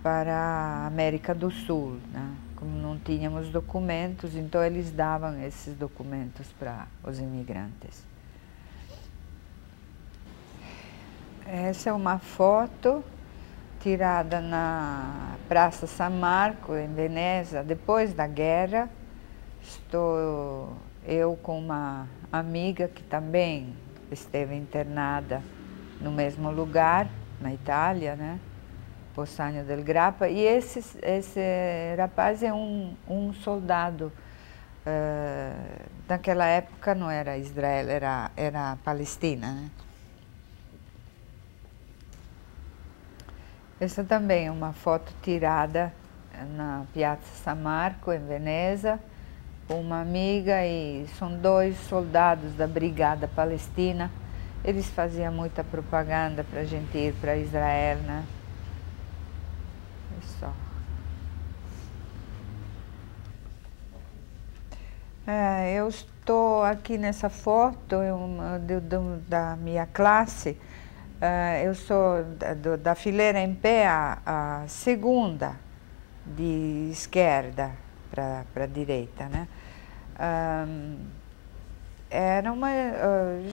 a América do Sul, né? Como não tínhamos documentos, então eles davam esses documentos para os imigrantes. Essa é uma foto tirada na Praça San Marco, em Veneza, depois da guerra. Estou eu com uma amiga que também esteve internada no mesmo lugar, na Itália, né? Possagno del Grappa. E esse rapaz é um soldado. Naquela época não era Israel, era Palestina, né? Essa também é uma foto tirada na Piazza San Marco, em Veneza, com uma amiga, e são 2 soldados da Brigada Palestina. Eles faziam muita propaganda para a gente ir para Israel, né? É só. Eu estou aqui nessa foto da minha classe. Eu sou da fileira em pé, a segunda de esquerda para a direita, né? era uma...